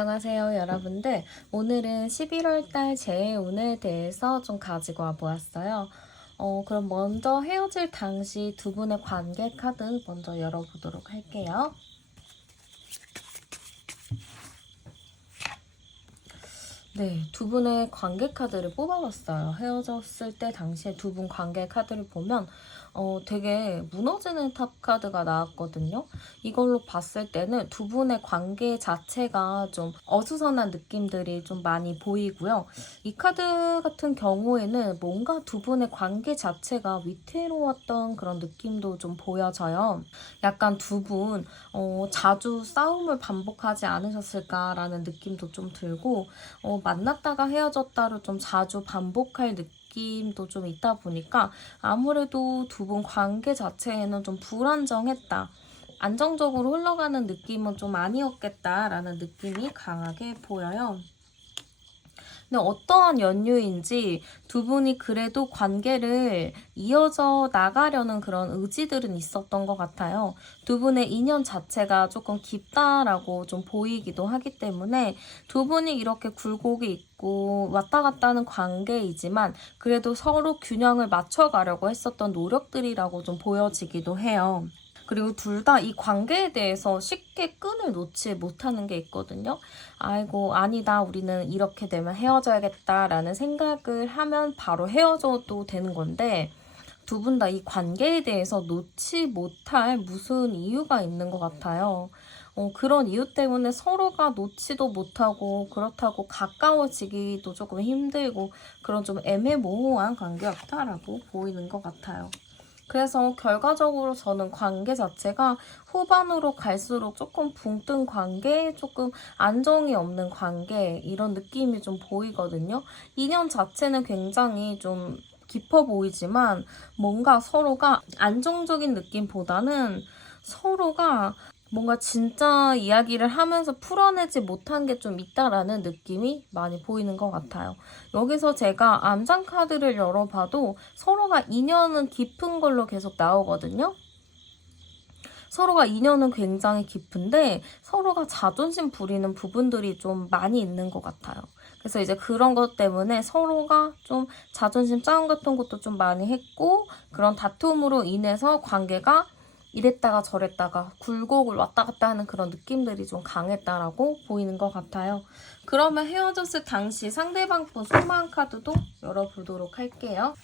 안녕하세요, 여러분들. 오늘은 11월달 재해운에 대해서 좀 가지고 와 보았어요. 그럼 먼저 헤어질 당시 두 분의 관계 카드 먼저 열어보도록 할게요. 네, 두 분의 관계 카드를 뽑아봤어요. 헤어졌을 때 당시에 두 분 관계 카드를 보면 되게 무너지는 탑 카드가 나왔거든요. 이걸로 봤을 때는 두 분의 관계 자체가 좀 어수선한 느낌들이 좀 많이 보이고요. 이 카드 같은 경우에는 뭔가 두 분의 관계 자체가 위태로웠던 그런 느낌도 좀 보여져요. 약간 두 분 자주 싸움을 반복하지 않으셨을까라는 느낌도 좀 들고 만났다가 헤어졌다를 좀 자주 반복할 느낌도 좀 있다 보니까 아무래도 두 분 관계 자체에는 좀 불안정했다. 안정적으로 흘러가는 느낌은 좀 아니었겠다라는 느낌이 강하게 보여요. 근데 어떠한 연유인지 두 분이 그래도 관계를 이어져 나가려는 그런 의지들은 있었던 것 같아요. 두 분의 인연 자체가 조금 깊다라고 좀 보이기도 하기 때문에 두 분이 이렇게 굴곡이 있고 왔다 갔다 하는 관계이지만 그래도 서로 균형을 맞춰가려고 했었던 노력들이라고 좀 보여지기도 해요. 그리고 둘 다 이 관계에 대해서 쉽게 끈을 놓지 못하는 게 있거든요. 아이고, 아니다. 우리는 이렇게 되면 헤어져야겠다라는 생각을 하면 바로 헤어져도 되는 건데, 두 분 다 이 관계에 대해서 놓지 못할 무슨 이유가 있는 것 같아요. 그런 이유 때문에 서로가 놓지도 못하고, 그렇다고 가까워지기도 조금 힘들고, 그런 좀 애매모호한 관계였다라고 보이는 것 같아요. 그래서 결과적으로 저는 관계 자체가 후반으로 갈수록 조금 붕 뜬 관계, 조금 안정이 없는 관계 이런 느낌이 좀 보이거든요. 인연 자체는 굉장히 좀 깊어 보이지만 뭔가 서로가 안정적인 느낌보다는 서로가 뭔가 진짜 이야기를 하면서 풀어내지 못한 게 좀 있다라는 느낌이 많이 보이는 것 같아요. 여기서 제가 암장 카드를 열어봐도 서로가 인연은 깊은 걸로 계속 나오거든요. 서로가 인연은 굉장히 깊은데 서로가 자존심 부리는 부분들이 좀 많이 있는 것 같아요. 그래서 이제 그런 것 때문에 서로가 좀 자존심 싸움 같은 것도 좀 많이 했고 그런 다툼으로 인해서 관계가 이랬다가 저랬다가 굴곡을 왔다 갔다 하는 그런 느낌들이 좀 강했다라고 보이는 것 같아요. 그러면 헤어졌을 당시 상대방 분 속마음 카드도 열어보도록 할게요.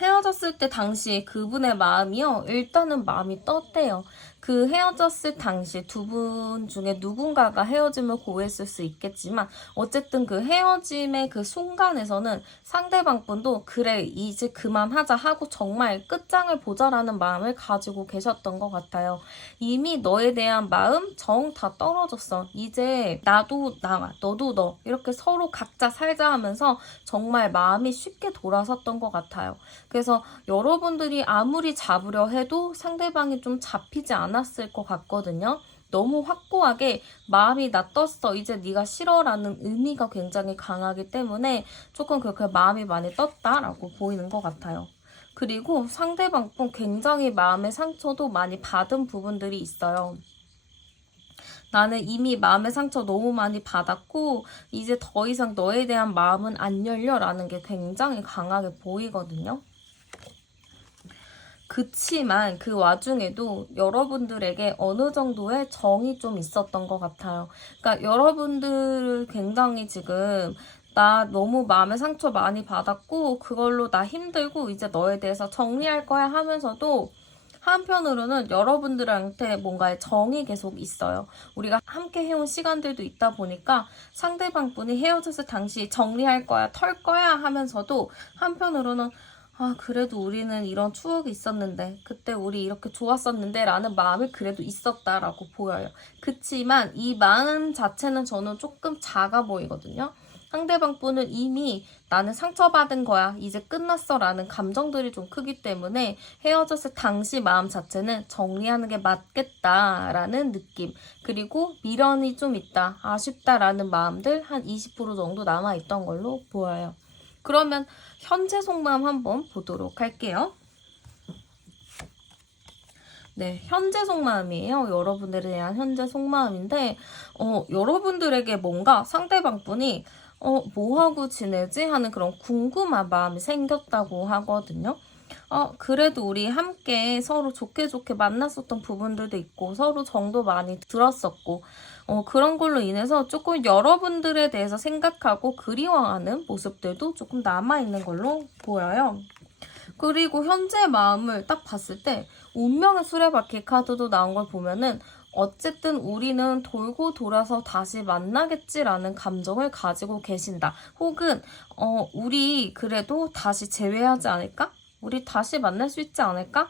헤어졌을 때 당시 그분의 마음이요. 일단은 마음이 떴대요. 그 헤어졌을 당시 두 분 중에 누군가가 헤어짐을 고했을 수 있겠지만 어쨌든 그 헤어짐의 그 순간에서는 상대방 분도 그래 이제 그만하자 하고 정말 끝장을 보자라는 마음을 가지고 계셨던 것 같아요. 이미 너에 대한 마음, 정 다 떨어졌어. 이제 나도 나, 너도 너 이렇게 서로 각자 살자 하면서 정말 마음이 쉽게 돌아섰던 것 같아요. 그래서 여러분들이 아무리 잡으려 해도 상대방이 좀 잡히지 않았을 것 같거든요. 너무 확고하게 마음이 나 떴어. 이제 네가 싫어라는 의미가 굉장히 강하기 때문에 조금 그렇게 마음이 많이 떴다라고 보이는 것 같아요. 그리고 상대방 분 굉장히 마음의 상처도 많이 받은 부분들이 있어요. 나는 이미 마음의 상처 너무 많이 받았고 이제 더 이상 너에 대한 마음은 안 열려라는 게 굉장히 강하게 보이거든요. 그치만 그 와중에도 여러분들에게 어느 정도의 정이 좀 있었던 것 같아요. 그러니까 여러분들 굉장히 지금 나 너무 마음의 상처 많이 받았고 그걸로 나 힘들고 이제 너에 대해서 정리할 거야 하면서도 한편으로는 여러분들한테 뭔가의 정이 계속 있어요. 우리가 함께 해온 시간들도 있다 보니까 상대방 분이 헤어졌을 당시 정리할 거야, 털 거야 하면서도 한편으로는 아, 그래도 우리는 이런 추억이 있었는데, 그때 우리 이렇게 좋았었는데, 라는 마음이 그래도 있었다라고 보여요. 그치만 이 마음 자체는 저는 조금 작아 보이거든요. 상대방 분은 이미 나는 상처받은 거야, 이제 끝났어 라는 감정들이 좀 크기 때문에 헤어졌을 당시 마음 자체는 정리하는 게 맞겠다라는 느낌. 그리고 미련이 좀 있다, 아쉽다라는 마음들 한 20% 정도 남아있던 걸로 보여요. 그러면 현재 속마음 한번 보도록 할게요. 네, 현재 속마음이에요. 여러분들에 대한 현재 속마음인데, 여러분들에게 뭔가 상대방분이, 뭐하고 지내지? 하는 그런 궁금한 마음이 생겼다고 하거든요. 그래도 우리 함께 서로 좋게 만났었던 부분들도 있고, 서로 정도 많이 들었었고, 그런 걸로 인해서 조금 여러분들에 대해서 생각하고 그리워하는 모습들도 조금 남아있는 걸로 보여요. 그리고 현재 마음을 딱 봤을 때 운명의 수레바퀴 카드도 나온 걸 보면은 어쨌든 우리는 돌고 돌아서 다시 만나겠지라는 감정을 가지고 계신다. 혹은 우리 그래도 다시 재회하지 않을까? 우리 다시 만날 수 있지 않을까?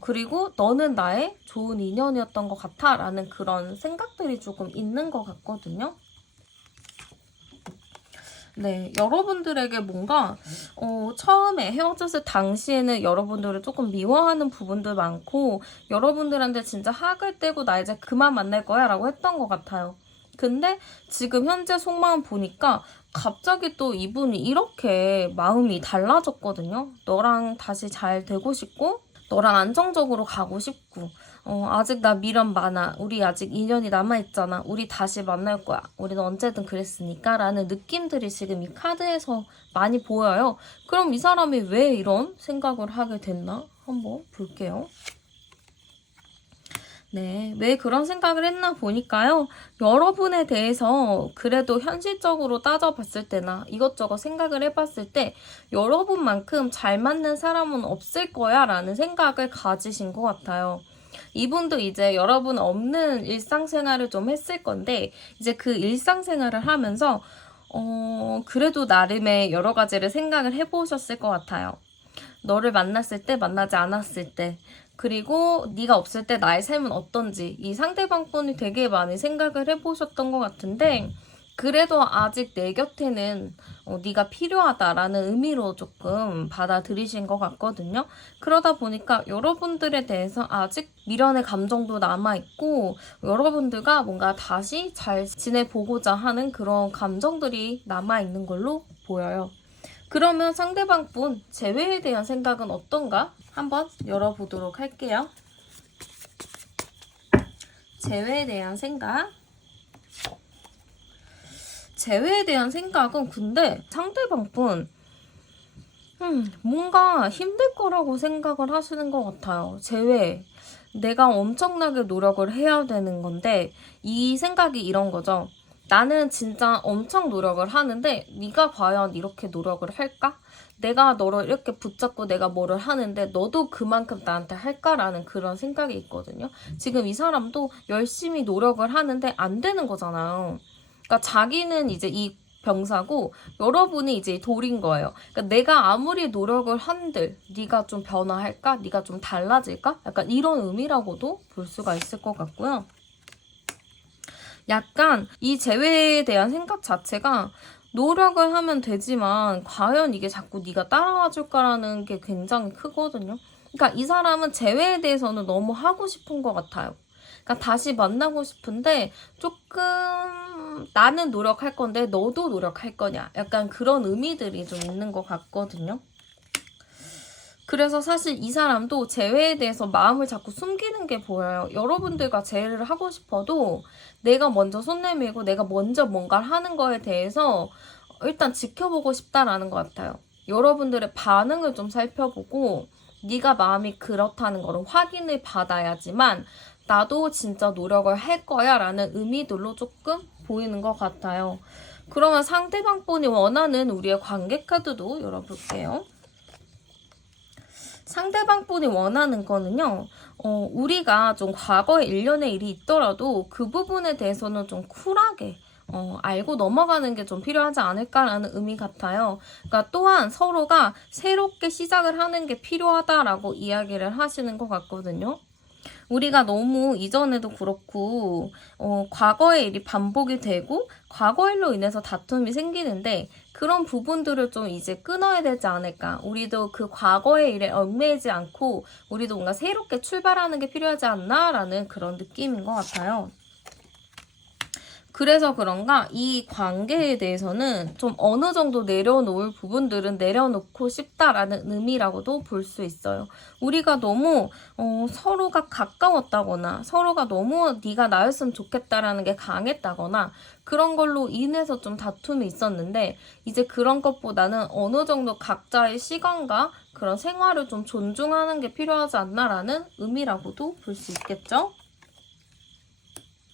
그리고 너는 나의 좋은 인연이었던 것 같아 라는 그런 생각들이 조금 있는 것 같거든요. 네, 여러분들에게 뭔가 처음에 헤어졌을 당시에는 여러분들을 조금 미워하는 부분도 많고 여러분들한테 진짜 학을 떼고 나 이제 그만 만날 거야 라고 했던 것 같아요. 근데 지금 현재 속마음 보니까 갑자기 또 이분이 이렇게 마음이 달라졌거든요. 너랑 다시 잘 되고 싶고 너랑 안정적으로 가고 싶고 아직 나 미련 많아. 우리 아직 인연이 남아있잖아. 우리 다시 만날 거야. 우리는 언제든 그랬으니까 라는 느낌들이 지금 이 카드에서 많이 보여요. 그럼 이 사람이 왜 이런 생각을 하게 됐나? 한번 볼게요. 네, 왜 그런 생각을 했나 보니까요. 여러분에 대해서 그래도 현실적으로 따져봤을 때나 이것저것 생각을 해봤을 때 여러분만큼 잘 맞는 사람은 없을 거야 라는 생각을 가지신 것 같아요. 이분도 이제 여러분 없는 일상생활을 좀 했을 건데 이제 그 일상생활을 하면서 그래도 나름의 여러 가지를 생각을 해보셨을 것 같아요. 너를 만났을 때, 만나지 않았을 때, 그리고 네가 없을 때 나의 삶은 어떤지 이 상대방분이 되게 많이 생각을 해보셨던 것 같은데 그래도 아직 내 곁에는 네가 필요하다라는 의미로 조금 받아들이신 것 같거든요. 그러다 보니까 여러분들에 대해서 아직 미련의 감정도 남아있고 여러분들과 뭔가 다시 잘 지내보고자 하는 그런 감정들이 남아있는 걸로 보여요. 그러면 상대방분 재회에 대한 생각은 어떤가? 한번 열어보도록 할게요. 재회에 대한 생각. 재회에 대한 생각은 근데 상대방분 뭔가 힘들 거라고 생각을 하시는 것 같아요. 재회. 내가 엄청나게 노력을 해야 되는 건데 이 생각이 이런 거죠. 나는 진짜 엄청 노력을 하는데 네가 과연 이렇게 노력을 할까? 내가 너를 이렇게 붙잡고 내가 뭐를 하는데 너도 그만큼 나한테 할까라는 그런 생각이 있거든요. 지금 이 사람도 열심히 노력을 하는데 안 되는 거잖아요. 그러니까 자기는 이제 이 병사고 여러분이 이제 돌인 거예요. 그러니까 내가 아무리 노력을 한들 네가 좀 변화할까? 네가 좀 달라질까? 약간 이런 의미라고도 볼 수가 있을 것 같고요. 약간 이 재회에 대한 생각 자체가 노력을 하면 되지만 과연 이게 자꾸 네가 따라와 줄까라는 게 굉장히 크거든요. 그러니까 이 사람은 재회에 대해서는 너무 하고 싶은 것 같아요. 그러니까 다시 만나고 싶은데 조금 나는 노력할 건데 너도 노력할 거냐. 약간 그런 의미들이 좀 있는 것 같거든요. 그래서 사실 이 사람도 재회에 대해서 마음을 자꾸 숨기는 게 보여요. 여러분들과 재회를 하고 싶어도 내가 먼저 손 내밀고 내가 먼저 뭔가를 하는 거에 대해서 일단 지켜보고 싶다라는 것 같아요. 여러분들의 반응을 좀 살펴보고 네가 마음이 그렇다는 거를 확인을 받아야지만 나도 진짜 노력을 할 거야 라는 의미들로 조금 보이는 것 같아요. 그러면 상대방 분이 원하는 우리의 관계 카드도 열어볼게요. 상대방 분이 원하는 거는요, 우리가 좀 과거에 일련의 일이 있더라도 그 부분에 대해서는 좀 쿨하게 알고 넘어가는 게 좀 필요하지 않을까라는 의미 같아요. 그러니까 또한 서로가 새롭게 시작을 하는 게 필요하다라고 이야기를 하시는 것 같거든요. 우리가 너무 이전에도 그렇고 과거의 일이 반복이 되고 과거 일로 인해서 다툼이 생기는데 그런 부분들을 좀 이제 끊어야 되지 않을까. 우리도 그 과거의 일에 얽매이지 않고 우리도 뭔가 새롭게 출발하는 게 필요하지 않나라는 그런 느낌인 것 같아요. 그래서 그런가 이 관계에 대해서는 좀 어느 정도 내려놓을 부분들은 내려놓고 싶다라는 의미라고도 볼 수 있어요. 우리가 너무 서로가 가까웠다거나 서로가 너무 네가 나였으면 좋겠다라는 게 강했다거나 그런 걸로 인해서 좀 다툼이 있었는데 이제 그런 것보다는 어느 정도 각자의 시간과 그런 생활을 좀 존중하는 게 필요하지 않나라는 의미라고도 볼 수 있겠죠?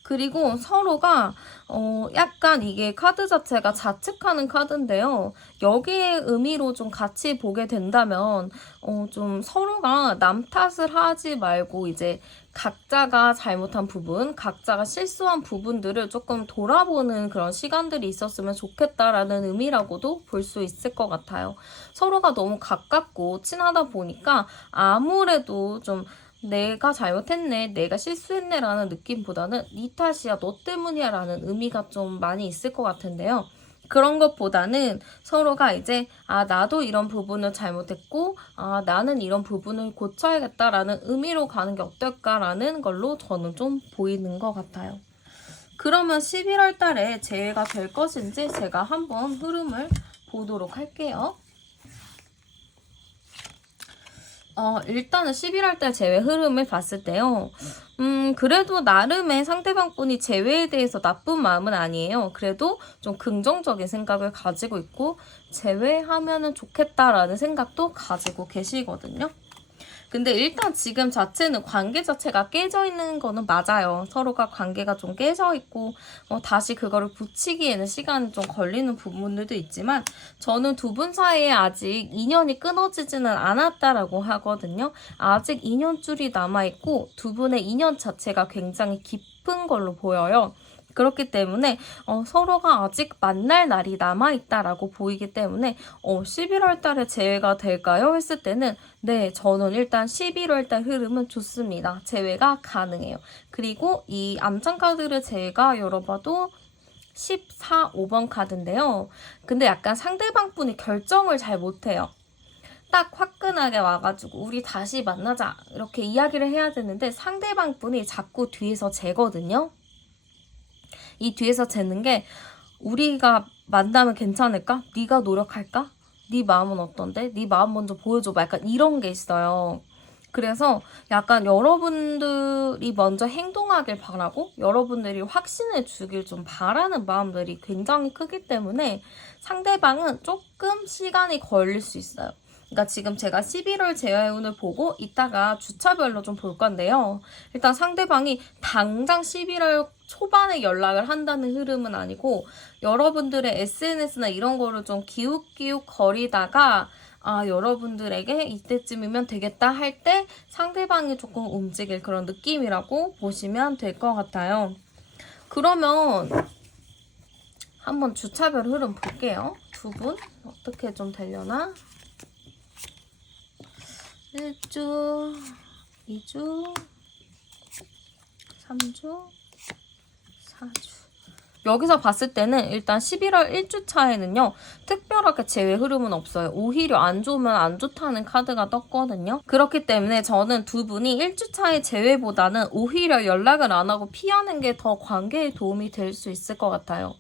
그리고 서로가 약간 이게 카드 자체가 자책하는 카드인데요. 여기에 의미로 좀 같이 보게 된다면 좀 서로가 남 탓을 하지 말고 이제 각자가 잘못한 부분, 각자가 실수한 부분들을 조금 돌아보는 그런 시간들이 있었으면 좋겠다라는 의미라고도 볼 수 있을 것 같아요. 서로가 너무 가깝고 친하다 보니까 아무래도 좀 내가 잘못했네, 내가 실수했네 라는 느낌보다는 네 탓이야, 너 때문이야 라는 의미가 좀 많이 있을 것 같은데요. 그런 것보다는 서로가 이제 나도 이런 부분을 잘못했고 나는 이런 부분을 고쳐야겠다라는 의미로 가는 게 어떨까라는 걸로 저는 좀 보이는 것 같아요. 그러면 11월 달에 재해가 될 것인지 제가 한번 흐름을 보도록 할게요. 일단은 11월 달 재회 흐름을 봤을 때요. 그래도 나름의 상대방분이 재회에 대해서 나쁜 마음은 아니에요. 그래도 좀 긍정적인 생각을 가지고 있고 재회하면은 좋겠다라는 생각도 가지고 계시거든요. 근데 일단 지금 자체는 관계 자체가 깨져 있는 거는 맞아요. 서로가 관계가 좀 깨져 있고 다시 그거를 붙이기에는 시간이 좀 걸리는 부분들도 있지만 저는 두 분 사이에 아직 인연이 끊어지지는 않았다라고 하거든요. 아직 인연줄이 남아있고 두 분의 인연 자체가 굉장히 깊은 걸로 보여요. 그렇기 때문에 서로가 아직 만날 날이 남아있다라고 보이기 때문에 11월 달에 재회가 될까요? 했을 때는 네, 저는 일단 11월 달 흐름은 좋습니다. 재회가 가능해요. 그리고 이 암창카드를 제가 열어봐도 14, 5번 카드인데요. 근데 약간 상대방 분이 결정을 잘 못해요. 딱 화끈하게 와가지고 우리 다시 만나자 이렇게 이야기를 해야 되는데 상대방 분이 자꾸 뒤에서 재거든요. 이 뒤에서 재는 게 우리가 만나면 괜찮을까? 네가 노력할까? 네 마음은 어떤데? 네 마음 먼저 보여줘봐. 약간 이런 게 있어요. 그래서 약간 여러분들이 먼저 행동하길 바라고 여러분들이 확신을 주길 좀 바라는 마음들이 굉장히 크기 때문에 상대방은 조금 시간이 걸릴 수 있어요. 그러니까 지금 제가 11월 재해운을 보고 이따가 주차별로 좀 볼 건데요. 일단 상대방이 당장 11월 초반에 연락을 한다는 흐름은 아니고 여러분들의 SNS나 이런 거를 좀 기웃기웃 거리다가 여러분들에게 이때쯤이면 되겠다 할 때 상대방이 조금 움직일 그런 느낌이라고 보시면 될 것 같아요. 그러면 한번 주차별 흐름 볼게요. 두 분 어떻게 좀 되려나? 1주, 2주, 3주, 4주. 여기서 봤을 때는 일단 11월 1주차에는요. 특별하게 재회 흐름은 없어요. 오히려 안 좋으면 안 좋다는 카드가 떴거든요. 그렇기 때문에 저는 두 분이 1주차의 재회보다는 오히려 연락을 안 하고 피하는 게 더 관계에 도움이 될 수 있을 것 같아요.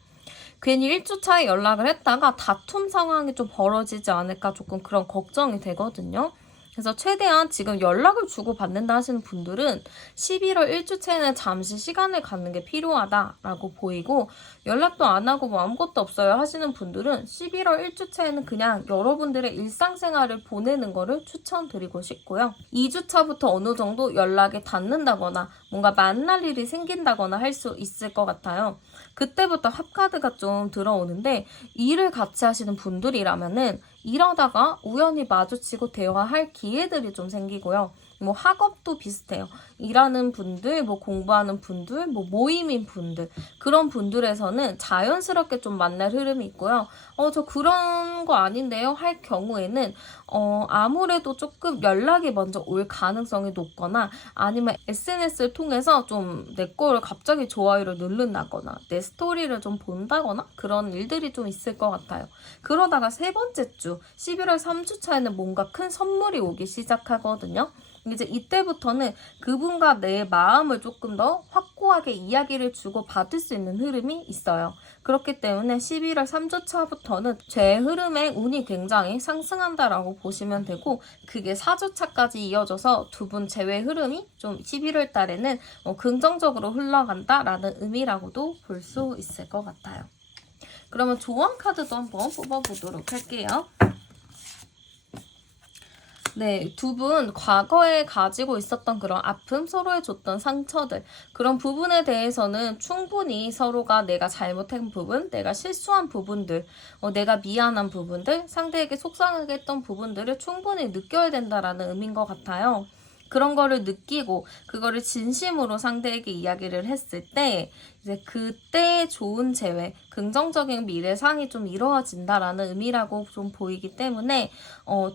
괜히 1주차에 연락을 했다가 다툼 상황이 좀 벌어지지 않을까 조금 그런 걱정이 되거든요. 그래서 최대한 지금 연락을 주고받는다 하시는 분들은 11월 1주차에는 잠시 시간을 갖는 게 필요하다라고 보이고 연락도 안 하고 뭐 아무것도 없어요 하시는 분들은 11월 1주차에는 그냥 여러분들의 일상생활을 보내는 거를 추천드리고 싶고요. 2주차부터 어느 정도 연락이 닿는다거나 뭔가 만날 일이 생긴다거나 할 수 있을 것 같아요. 그때부터 합카드가 좀 들어오는데 일을 같이 하시는 분들이라면은 일하다가 우연히 마주치고 대화할 기회들이 좀 생기고요. 뭐 학업도 비슷해요. 일하는 분들, 뭐 공부하는 분들, 뭐 모임인 분들 그런 분들에서는 자연스럽게 좀 만날 흐름이 있고요. 저 그런 거 아닌데요? 할 경우에는 아무래도 조금 연락이 먼저 올 가능성이 높거나 아니면 SNS를 통해서 좀 내 거를 갑자기 좋아요를 누른다거나 내 스토리를 좀 본다거나 그런 일들이 좀 있을 것 같아요. 그러다가 세 번째 주 11월 3주차에는 뭔가 큰 선물이 오기 시작하거든요. 이제 이때부터는 그분과 내 마음을 조금 더 풍부하게 이야기를 주고 받을 수 있는 흐름이 있어요. 그렇기 때문에 11월 3주차부터는 제 흐름의 운이 굉장히 상승한다라고 보시면 되고, 그게 4주차까지 이어져서 두 분 재회 흐름이 좀 11월 달에는 긍정적으로 흘러간다라는 의미라고도 볼 수 있을 것 같아요. 그러면 조언 카드도 한번 뽑아보도록 할게요. 네, 두 분 과거에 가지고 있었던 그런 아픔, 서로에 줬던 상처들, 그런 부분에 대해서는 충분히 서로가 내가 잘못한 부분, 내가 실수한 부분들, 내가 미안한 부분들, 상대에게 속상하게 했던 부분들을 충분히 느껴야 된다라는 의미인 것 같아요. 그런 거를 느끼고 그거를 진심으로 상대에게 이야기를 했을 때 이제 그때 좋은 재회, 긍정적인 미래상이 좀 이루어진다라는 의미라고 좀 보이기 때문에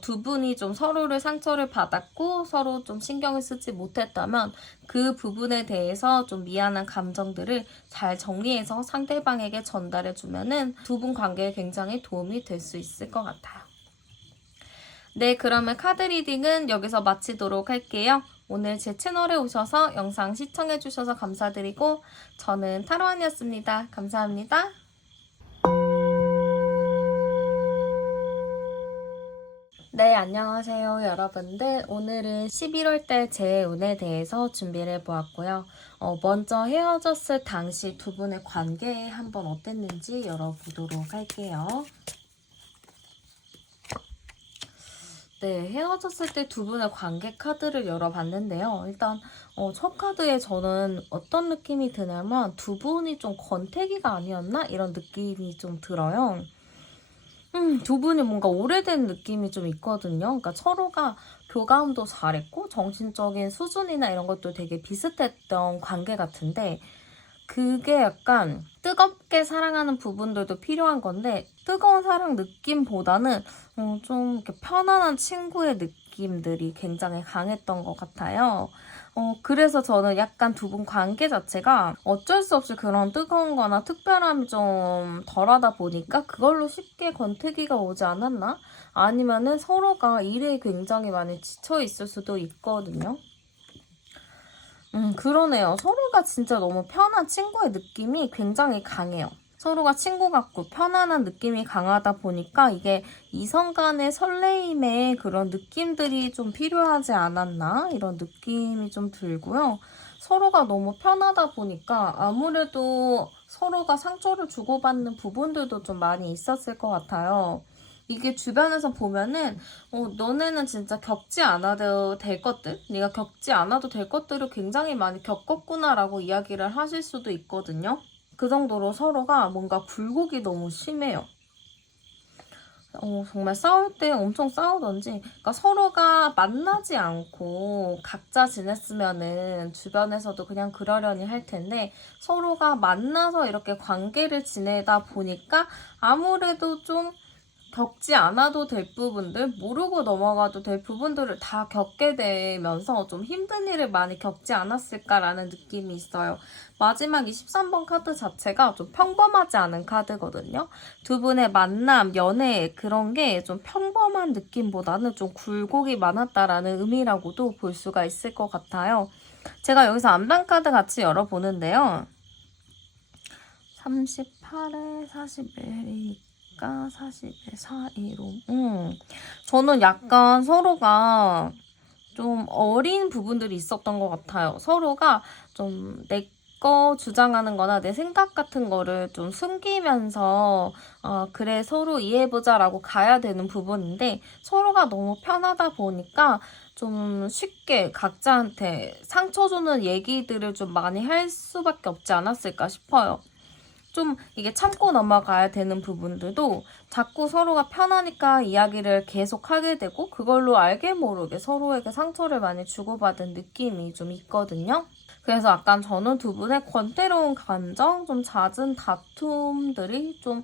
두 분이 좀 서로를 상처를 받았고 서로 좀 신경을 쓰지 못했다면 그 부분에 대해서 좀 미안한 감정들을 잘 정리해서 상대방에게 전달해주면은 두 분 관계에 굉장히 도움이 될 수 있을 것 같아요. 네, 그러면 카드 리딩은 여기서 마치도록 할게요. 오늘 제 채널에 오셔서 영상 시청해주셔서 감사드리고 저는 타로안이었습니다. 감사합니다. 네, 안녕하세요 여러분들. 오늘은 11월달 제 운에 대해서 준비를 해보았고요. 먼저 헤어졌을 당시 두 분의 관계 한번 어땠는지 열어보도록 할게요. 네, 헤어졌을 때 두 분의 관계 카드를 열어봤는데요. 일단 첫 카드에 저는 어떤 느낌이 드냐면 두 분이 좀 권태기가 아니었나? 이런 느낌이 좀 들어요. 두 분이 뭔가 오래된 느낌이 좀 있거든요. 그러니까 서로가 교감도 잘했고 정신적인 수준이나 이런 것도 되게 비슷했던 관계 같은데 그게 약간 뜨겁게 사랑하는 부분들도 필요한 건데 뜨거운 사랑 느낌보다는 좀 이렇게 편안한 친구의 느낌들이 굉장히 강했던 것 같아요. 그래서 저는 약간 두 분 관계 자체가 어쩔 수 없이 그런 뜨거운 거나 특별함이 좀 덜하다 보니까 그걸로 쉽게 권태기가 오지 않았나? 아니면은 서로가 일에 굉장히 많이 지쳐 있을 수도 있거든요. 그러네요. 서로가 진짜 너무 편한 친구의 느낌이 굉장히 강해요. 서로가 친구 같고 편안한 느낌이 강하다 보니까 이게 이성 간의 설레임의 그런 느낌들이 좀 필요하지 않았나? 이런 느낌이 좀 들고요. 서로가 너무 편하다 보니까 아무래도 서로가 상처를 주고받는 부분들도 좀 많이 있었을 것 같아요. 이게 주변에서 보면은 너네는 진짜 겪지 않아도 될 것들, 네가 겪지 않아도 될 것들을 굉장히 많이 겪었구나라고 이야기를 하실 수도 있거든요. 그 정도로 서로가 뭔가 굴곡이 너무 심해요. 정말 싸울 때 엄청 싸우던지, 그러니까 서로가 만나지 않고 각자 지냈으면은 주변에서도 그냥 그러려니 할 텐데 서로가 만나서 이렇게 관계를 지내다 보니까 아무래도 좀 겪지 않아도 될 부분들, 모르고 넘어가도 될 부분들을 다 겪게 되면서 좀 힘든 일을 많이 겪지 않았을까라는 느낌이 있어요. 마지막 23번 카드 자체가 좀 평범하지 않은 카드거든요. 두 분의 만남, 연애 그런 게 좀 평범한 느낌보다는 좀 굴곡이 많았다라는 의미라고도 볼 수가 있을 것 같아요. 제가 여기서 암단 카드 같이 열어보는데요. 38에 41이 40에 4-1-5. 저는 약간 서로가 좀 어린 부분들이 있었던 것 같아요. 서로가 좀 내 거 주장하는 거나 내 생각 같은 거를 좀 숨기면서 그래 서로 이해해보자 라고 가야 되는 부분인데 서로가 너무 편하다 보니까 좀 쉽게 각자한테 상처 주는 얘기들을 좀 많이 할 수밖에 없지 않았을까 싶어요. 좀 이게 참고 넘어가야 되는 부분들도 자꾸 서로가 편하니까 이야기를 계속 하게 되고 그걸로 알게 모르게 서로에게 상처를 많이 주고받은 느낌이 좀 있거든요. 그래서 약간 저는 두 분의 권태로운 감정, 좀 잦은 다툼들이 좀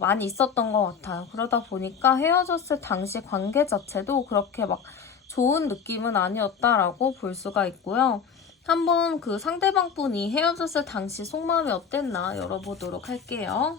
많이 있었던 것 같아요. 그러다 보니까 헤어졌을 당시 관계 자체도 그렇게 막 좋은 느낌은 아니었다라고 볼 수가 있고요. 한번 그 상대방 분이 헤어졌을 당시 속마음이 어땠나 열어보도록 할게요.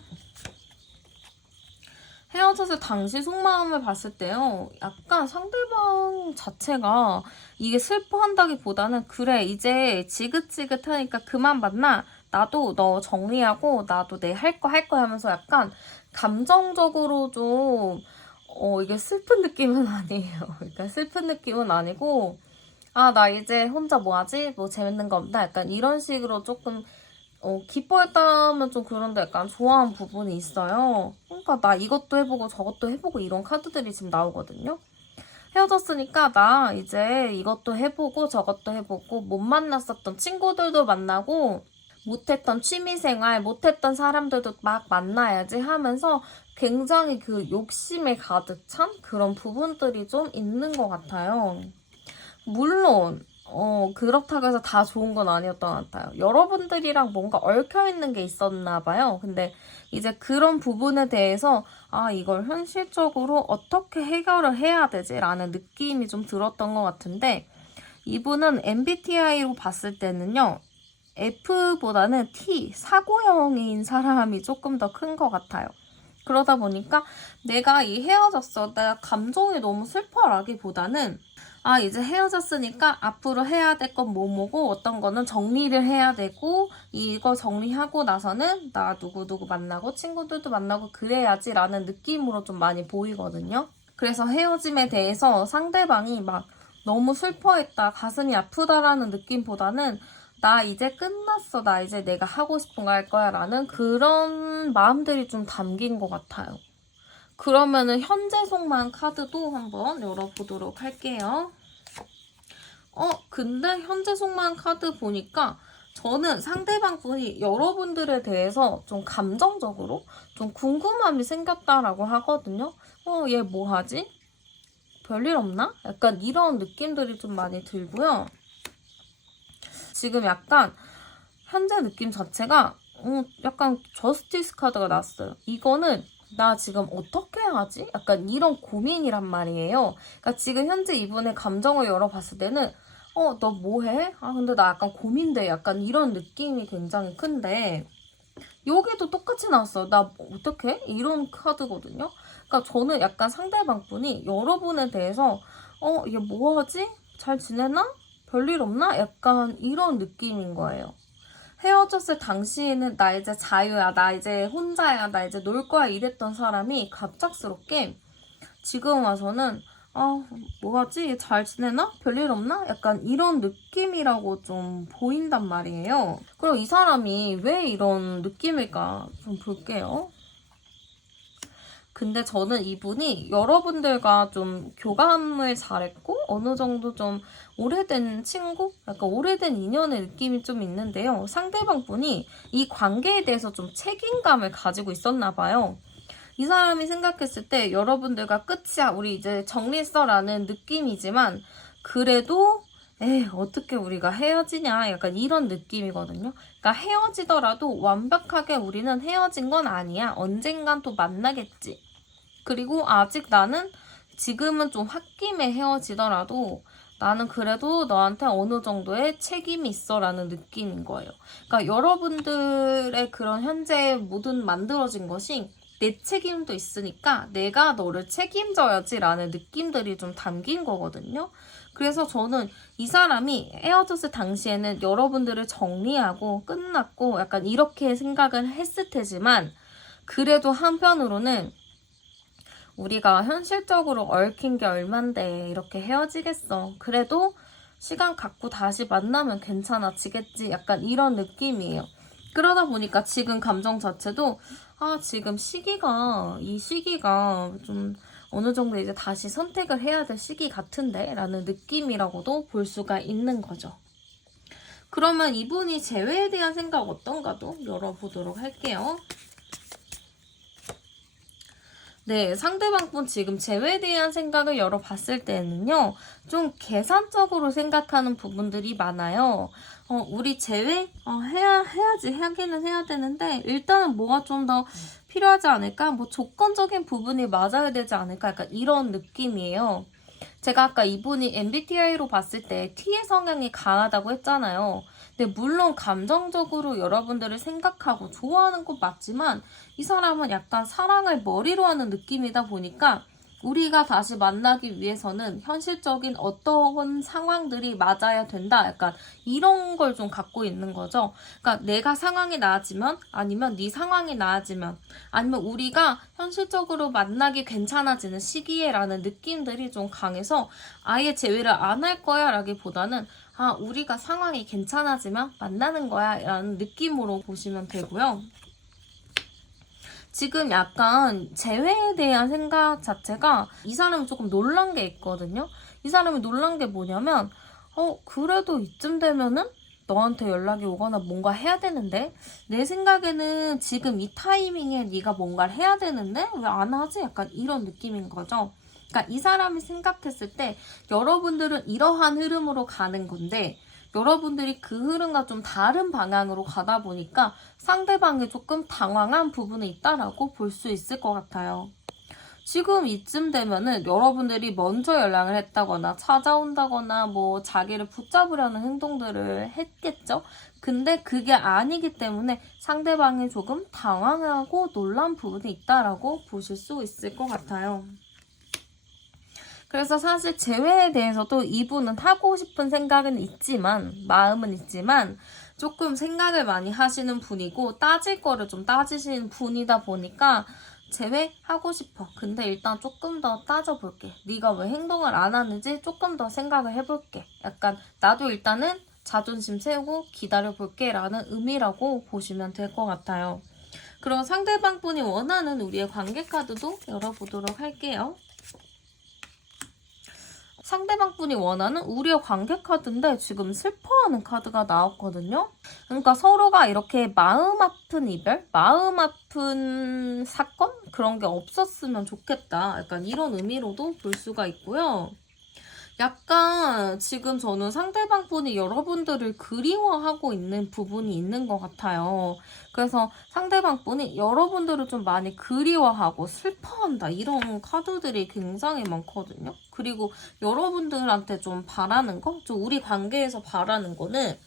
헤어졌을 당시 속마음을 봤을 때요. 약간 상대방 자체가 이게 슬퍼한다기보다는 그래 이제 지긋지긋하니까 그만 만나. 나도 너 정리하고 나도 내 할 거 하면서 약간 감정적으로 좀 이게 슬픈 느낌은 아니에요. 그러니까 슬픈 느낌은 아니고 아, 나 이제 혼자 뭐 하지? 뭐 재밌는 거 없나? 약간 이런 식으로 조금 기뻐했다면 좀 그런데 약간 좋아하는 부분이 있어요. 그러니까 나 이것도 해보고 저것도 해보고 이런 카드들이 지금 나오거든요. 헤어졌으니까 나 이제 이것도 해보고 저것도 해보고 못 만났었던 친구들도 만나고 못했던 취미생활, 못했던 사람들도 막 만나야지 하면서 굉장히 그 욕심에 가득 찬 그런 부분들이 좀 있는 것 같아요. 물론 그렇다고 해서 다 좋은 건 아니었던 것 같아요. 여러분들이랑 뭔가 얽혀있는 게 있었나 봐요. 근데 이제 그런 부분에 대해서 아, 이걸 현실적으로 어떻게 해결을 해야 되지? 라는 느낌이 좀 들었던 것 같은데 이분은 MBTI로 봤을 때는요. F보다는 T, 사고형인 사람이 조금 더 큰 것 같아요. 그러다 보니까 내가 이 헤어졌어. 내가 감정이 너무 슬퍼라기보다는 아, 이제 헤어졌으니까 앞으로 해야 될 건 뭐고 어떤 거는 정리를 해야 되고 이거 정리하고 나서는 나 누구누구 만나고 친구들도 만나고 그래야지 라는 느낌으로 좀 많이 보이거든요. 그래서 헤어짐에 대해서 상대방이 막 너무 슬퍼했다, 가슴이 아프다라는 느낌보다는 나 이제 끝났어, 나 이제 내가 하고 싶은 거 할 거야 라는 그런 마음들이 좀 담긴 것 같아요. 그러면은 현재 속마음 카드도 한번 열어보도록 할게요. 근데 현재 속마음 카드 보니까 저는 상대방 분이 여러분들에 대해서 좀 감정적으로 좀 궁금함이 생겼다라고 하거든요. 얘 뭐 하지? 별일 없나? 약간 이런 느낌들이 좀 많이 들고요. 지금 약간 현재 느낌 자체가 약간 저스티스 카드가 나왔어요. 이거는 나 지금 어떻게 하지? 약간 이런 고민이란 말이에요. 그러니까 지금 현재 이분의 감정을 열어봤을 때는 너 뭐해? 아, 근데 나 약간 고민돼. 약간 이런 느낌이 굉장히 큰데 여기도 똑같이 나왔어요. 나 어떡해? 이런 카드거든요. 그러니까 저는 약간 상대방 분이 여러분에 대해서 얘 뭐하지? 잘 지내나? 별일 없나? 약간 이런 느낌인 거예요. 헤어졌을 당시에는 나 이제 자유야, 나 이제 혼자야, 나 이제 놀 거야 이랬던 사람이 갑작스럽게 지금 와서는 뭐하지? 잘 지내나? 별일 없나? 약간 이런 느낌이라고 좀 보인단 말이에요. 그럼 이 사람이 왜 이런 느낌일까 좀 볼게요. 근데 저는 이분이 여러분들과 좀 교감을 잘했고 어느 정도 좀 오래된 친구? 약간 오래된 인연의 느낌이 좀 있는데요. 상대방 분이 이 관계에 대해서 좀 책임감을 가지고 있었나 봐요. 이 사람이 생각했을 때 여러분들과 끝이야, 우리 이제 정리했어라는 느낌이지만 그래도 어떻게 우리가 헤어지냐 약간 이런 느낌이거든요. 그러니까 헤어지더라도 완벽하게 우리는 헤어진 건 아니야. 언젠간 또 만나겠지. 그리고 아직 나는 지금은 좀 홧김에 헤어지더라도 나는 그래도 너한테 어느 정도의 책임이 있어 라는 느낌인 거예요. 그러니까 여러분들의 그런 현재 모든 만들어진 것이 내 책임도 있으니까 내가 너를 책임져야지 라는 느낌들이 좀 담긴 거거든요. 그래서 저는 이 사람이 헤어졌을 당시에는 여러분들을 정리하고 끝났고 약간 이렇게 생각을 했을 테지만 그래도 한편으로는 우리가 현실적으로 얽힌 게 얼만데 이렇게 헤어지겠어. 그래도 시간 갖고 다시 만나면 괜찮아지겠지. 약간 이런 느낌이에요. 그러다 보니까 지금 감정 자체도 지금 이 시기가 좀 어느 정도 이제 다시 선택을 해야 될 시기 같은데 라는 느낌이라고도 볼 수가 있는 거죠. 그러면 이분이 재회에 대한 생각 어떤가도 열어보도록 할게요. 네, 상대방 분 지금 재회에 대한 생각을 열어봤을 때는요, 좀 계산적으로 생각하는 부분들이 많아요. 우리 재회? 해야지. 하기는 해야 되는데, 일단은 뭐가 좀 더 필요하지 않을까? 뭐 조건적인 부분이 맞아야 되지 않을까? 약간 이런 느낌이에요. 제가 아까 이분이 MBTI로 봤을 때 T의 성향이 강하다고 했잖아요. 근데 물론 감정적으로 여러분들을 생각하고 좋아하는 건 맞지만 이 사람은 약간 사랑을 머리로 하는 느낌이다 보니까 우리가 다시 만나기 위해서는 현실적인 어떤 상황들이 맞아야 된다. 약간 이런 걸 좀 갖고 있는 거죠. 그러니까 내가 상황이 나아지면 아니면 네 상황이 나아지면 아니면 우리가 현실적으로 만나기 괜찮아지는 시기에라는 느낌들이 좀 강해서 아예 제외를 안 할 거야 라기보다는 우리가 상황이 괜찮아지면 만나는 거야 라는 느낌으로 보시면 되고요. 지금 약간 재회에 대한 생각 자체가 이 사람은 조금 놀란 게 있거든요. 이 사람이 놀란 게 뭐냐면 그래도 이쯤 되면은 너한테 연락이 오거나 뭔가 해야 되는데 내 생각에는 지금 이 타이밍에 네가 뭔가를 해야 되는데 왜 안 하지? 약간 이런 느낌인 거죠. 그러니까 이 사람이 생각했을 때 여러분들은 이러한 흐름으로 가는 건데 여러분들이 그 흐름과 좀 다른 방향으로 가다 보니까 상대방이 조금 당황한 부분이 있다라고 볼 수 있을 것 같아요. 지금 이쯤 되면은 여러분들이 먼저 연락을 했다거나 찾아온다거나 뭐 자기를 붙잡으려는 행동들을 했겠죠? 근데 그게 아니기 때문에 상대방이 조금 당황하고 놀란 부분이 있다라고 보실 수 있을 것 같아요. 그래서 사실 재회에 대해서도 이분은 하고 싶은 생각은 있지만 마음은 있지만 조금 생각을 많이 하시는 분이고 따질 거를 좀 따지시는 분이다 보니까 재회하고 싶어. 근데 일단 조금 더 따져볼게. 네가 왜 행동을 안 하는지 조금 더 생각을 해볼게. 약간 나도 일단은 자존심 세우고 기다려볼게 라는 의미라고 보시면 될 것 같아요. 그럼 상대방 분이 원하는 우리의 관계 카드도 열어보도록 할게요. 상대방 분이 원하는 우리의 관계 카드인데 지금 슬퍼하는 카드가 나왔거든요. 그러니까 서로가 이렇게 마음 아픈 이별, 마음 아픈 사건? 그런 게 없었으면 좋겠다. 약간 이런 의미로도 볼 수가 있고요. 약간 지금 저는 상대방 분이 여러분들을 그리워하고 있는 부분이 있는 것 같아요. 그래서 상대방 분이 여러분들을 좀 많이 그리워하고 슬퍼한다 이런 카드들이 굉장히 많거든요. 그리고 여러분들한테 좀 바라는 거, 좀 우리 관계에서 바라는 거는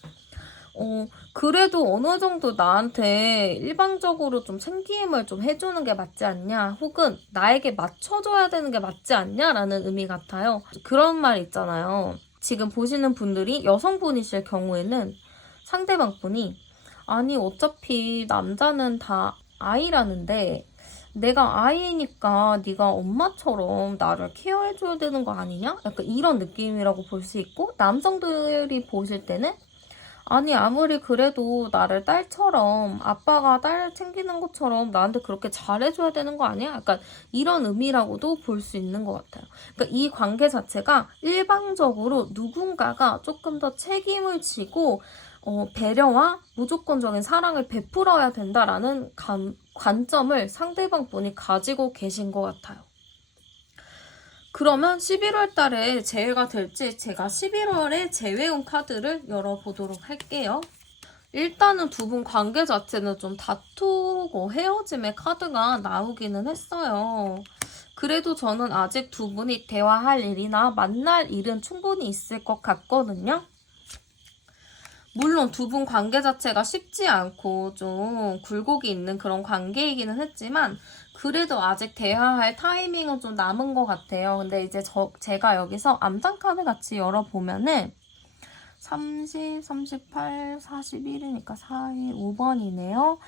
그래도 어느 정도 나한테 일방적으로 좀 챙김을 좀 해주는 게 맞지 않냐, 혹은 나에게 맞춰줘야 되는 게 맞지 않냐라는 의미 같아요. 그런 말 있잖아요. 지금 보시는 분들이 여성분이실 경우에는 상대방 분이 아니 어차피 남자는 다 아이라는데 내가 아이니까 네가 엄마처럼 나를 케어해줘야 되는 거 아니냐? 약간 이런 느낌이라고 볼 수 있고 남성들이 보실 때는 아니 아무리 그래도 나를 딸처럼 아빠가 딸 챙기는 것처럼 나한테 그렇게 잘해줘야 되는 거 아니야? 약간 이런 의미라고도 볼 수 있는 것 같아요. 그러니까 이 관계 자체가 일방적으로 누군가가 조금 더 책임을 지고 배려와 무조건적인 사랑을 베풀어야 된다라는 관점을 상대방 분이 가지고 계신 것 같아요. 그러면 11월 달에 재회가 될지 제가 11월에 재회운 카드를 열어보도록 할게요. 일단은 두 분 관계 자체는 좀 다투고 헤어짐의 카드가 나오기는 했어요. 그래도 저는 아직 두 분이 대화할 일이나 만날 일은 충분히 있을 것 같거든요. 물론 두 분 관계 자체가 쉽지 않고 좀 굴곡이 있는 그런 관계이기는 했지만 그래도 아직 대화할 타이밍은 좀 남은 것 같아요. 근데 이제 제가 여기서 암장 카드 같이 열어보면은 30, 38, 41이니까 4일 5번이네요.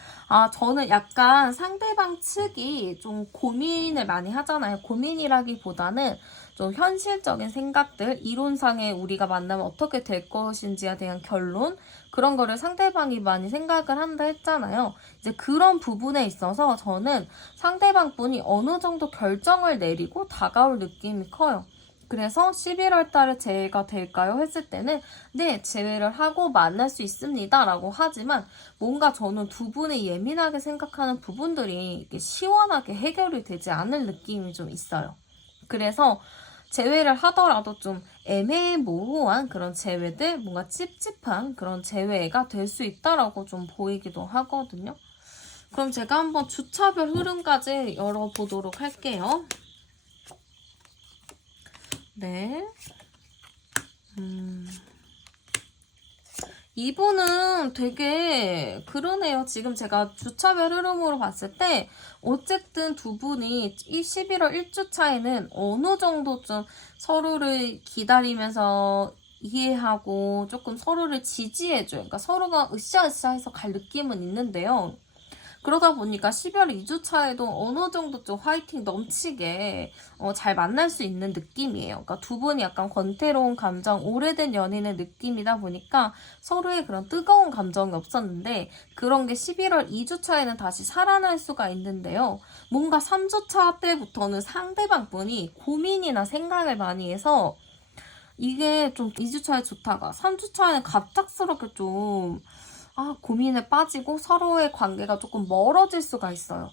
저는 약간 상대방 측이 좀 고민을 많이 하잖아요. 고민이라기보다는 좀 현실적인 생각들, 이론상에 우리가 만나면 어떻게 될 것인지에 대한 결론, 그런 거를 상대방이 많이 생각을 한다 했잖아요. 이제 그런 부분에 있어서 저는 상대방 분이 어느 정도 결정을 내리고 다가올 느낌이 커요. 그래서 11월 달에 재회가 될까요? 했을 때는 네, 재회를 하고 만날 수 있습니다. 라고 하지만 뭔가 저는 두 분이 예민하게 생각하는 부분들이 시원하게 해결이 되지 않을 느낌이 좀 있어요. 그래서 재회를 하더라도 좀 애매모호한 그런 재회들, 뭔가 찝찝한 그런 재회가 될 수 있다라고 좀 보이기도 하거든요. 그럼 제가 한번 주차별 흐름까지 열어보도록 할게요. 네. 이분은 되게 그러네요. 지금 제가 주차별 흐름으로 봤을 때 어쨌든 두 분이 이 11월 1주 차에는 어느 정도 좀 서로를 기다리면서 이해하고 조금 서로를 지지해줘요. 그러니까 서로가 으쌰으쌰해서 갈 느낌은 있는데요. 그러다 보니까 12월 2주 차에도 어느 정도 좀 화이팅 넘치게 잘 만날 수 있는 느낌이에요. 그러니까 두 분이 약간 권태로운 감정, 오래된 연인의 느낌이다 보니까 서로의 그런 뜨거운 감정이 없었는데 그런 게 11월 2주 차에는 다시 살아날 수가 있는데요. 뭔가 3주 차 때부터는 상대방 분이 고민이나 생각을 많이 해서 이게 좀 2주 차에 좋다가 3주 차에는 갑작스럽게 좀 고민에 빠지고 서로의 관계가 조금 멀어질 수가 있어요.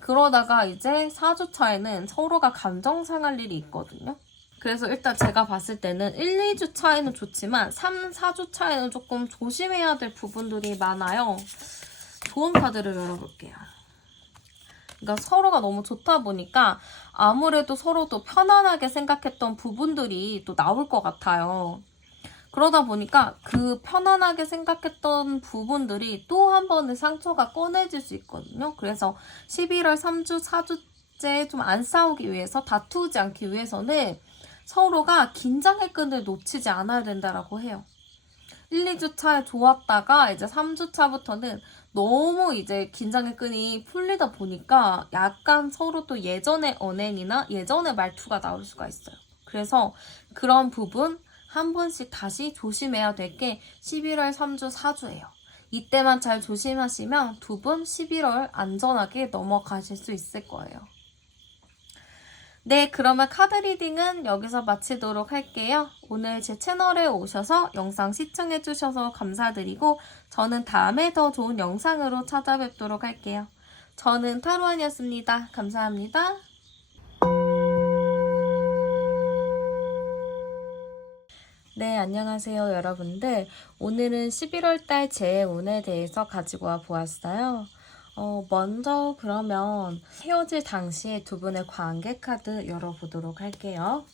그러다가 이제 4주 차에는 서로가 감정 상할 일이 있거든요. 그래서 일단 제가 봤을 때는 1, 2주 차에는 좋지만 3, 4주 차에는 조금 조심해야 될 부분들이 많아요. 좋은 카드를 열어볼게요. 그러니까 서로가 너무 좋다 보니까 아무래도 서로도 편안하게 생각했던 부분들이 또 나올 것 같아요. 그러다 보니까 그 편안하게 생각했던 부분들이 또 한 번의 상처가 꺼내질 수 있거든요. 그래서 11월 3주, 4주째 좀 안 싸우기 위해서, 다투지 않기 위해서는 서로가 긴장의 끈을 놓치지 않아야 된다라고 해요. 1, 2주 차에 좋았다가 이제 3주 차부터는 너무 이제 긴장의 끈이 풀리다 보니까 약간 서로 또 예전의 언행이나 예전의 말투가 나올 수가 있어요. 그래서 그런 부분 한 번씩 다시 조심해야 될 게 11월 3주, 4주예요. 이때만 잘 조심하시면 두 분 11월 안전하게 넘어가실 수 있을 거예요. 네, 그러면 카드 리딩은 여기서 마치도록 할게요. 오늘 제 채널에 오셔서 영상 시청해주셔서 감사드리고 저는 다음에 더 좋은 영상으로 찾아뵙도록 할게요. 저는 타로안이었습니다. 감사합니다. 네, 안녕하세요, 여러분들. 오늘은 11월달 제 운에 대해서 가지고 와 보았어요. 먼저 그러면 헤어질 당시 두 분의 관계 카드 열어보도록 할게요.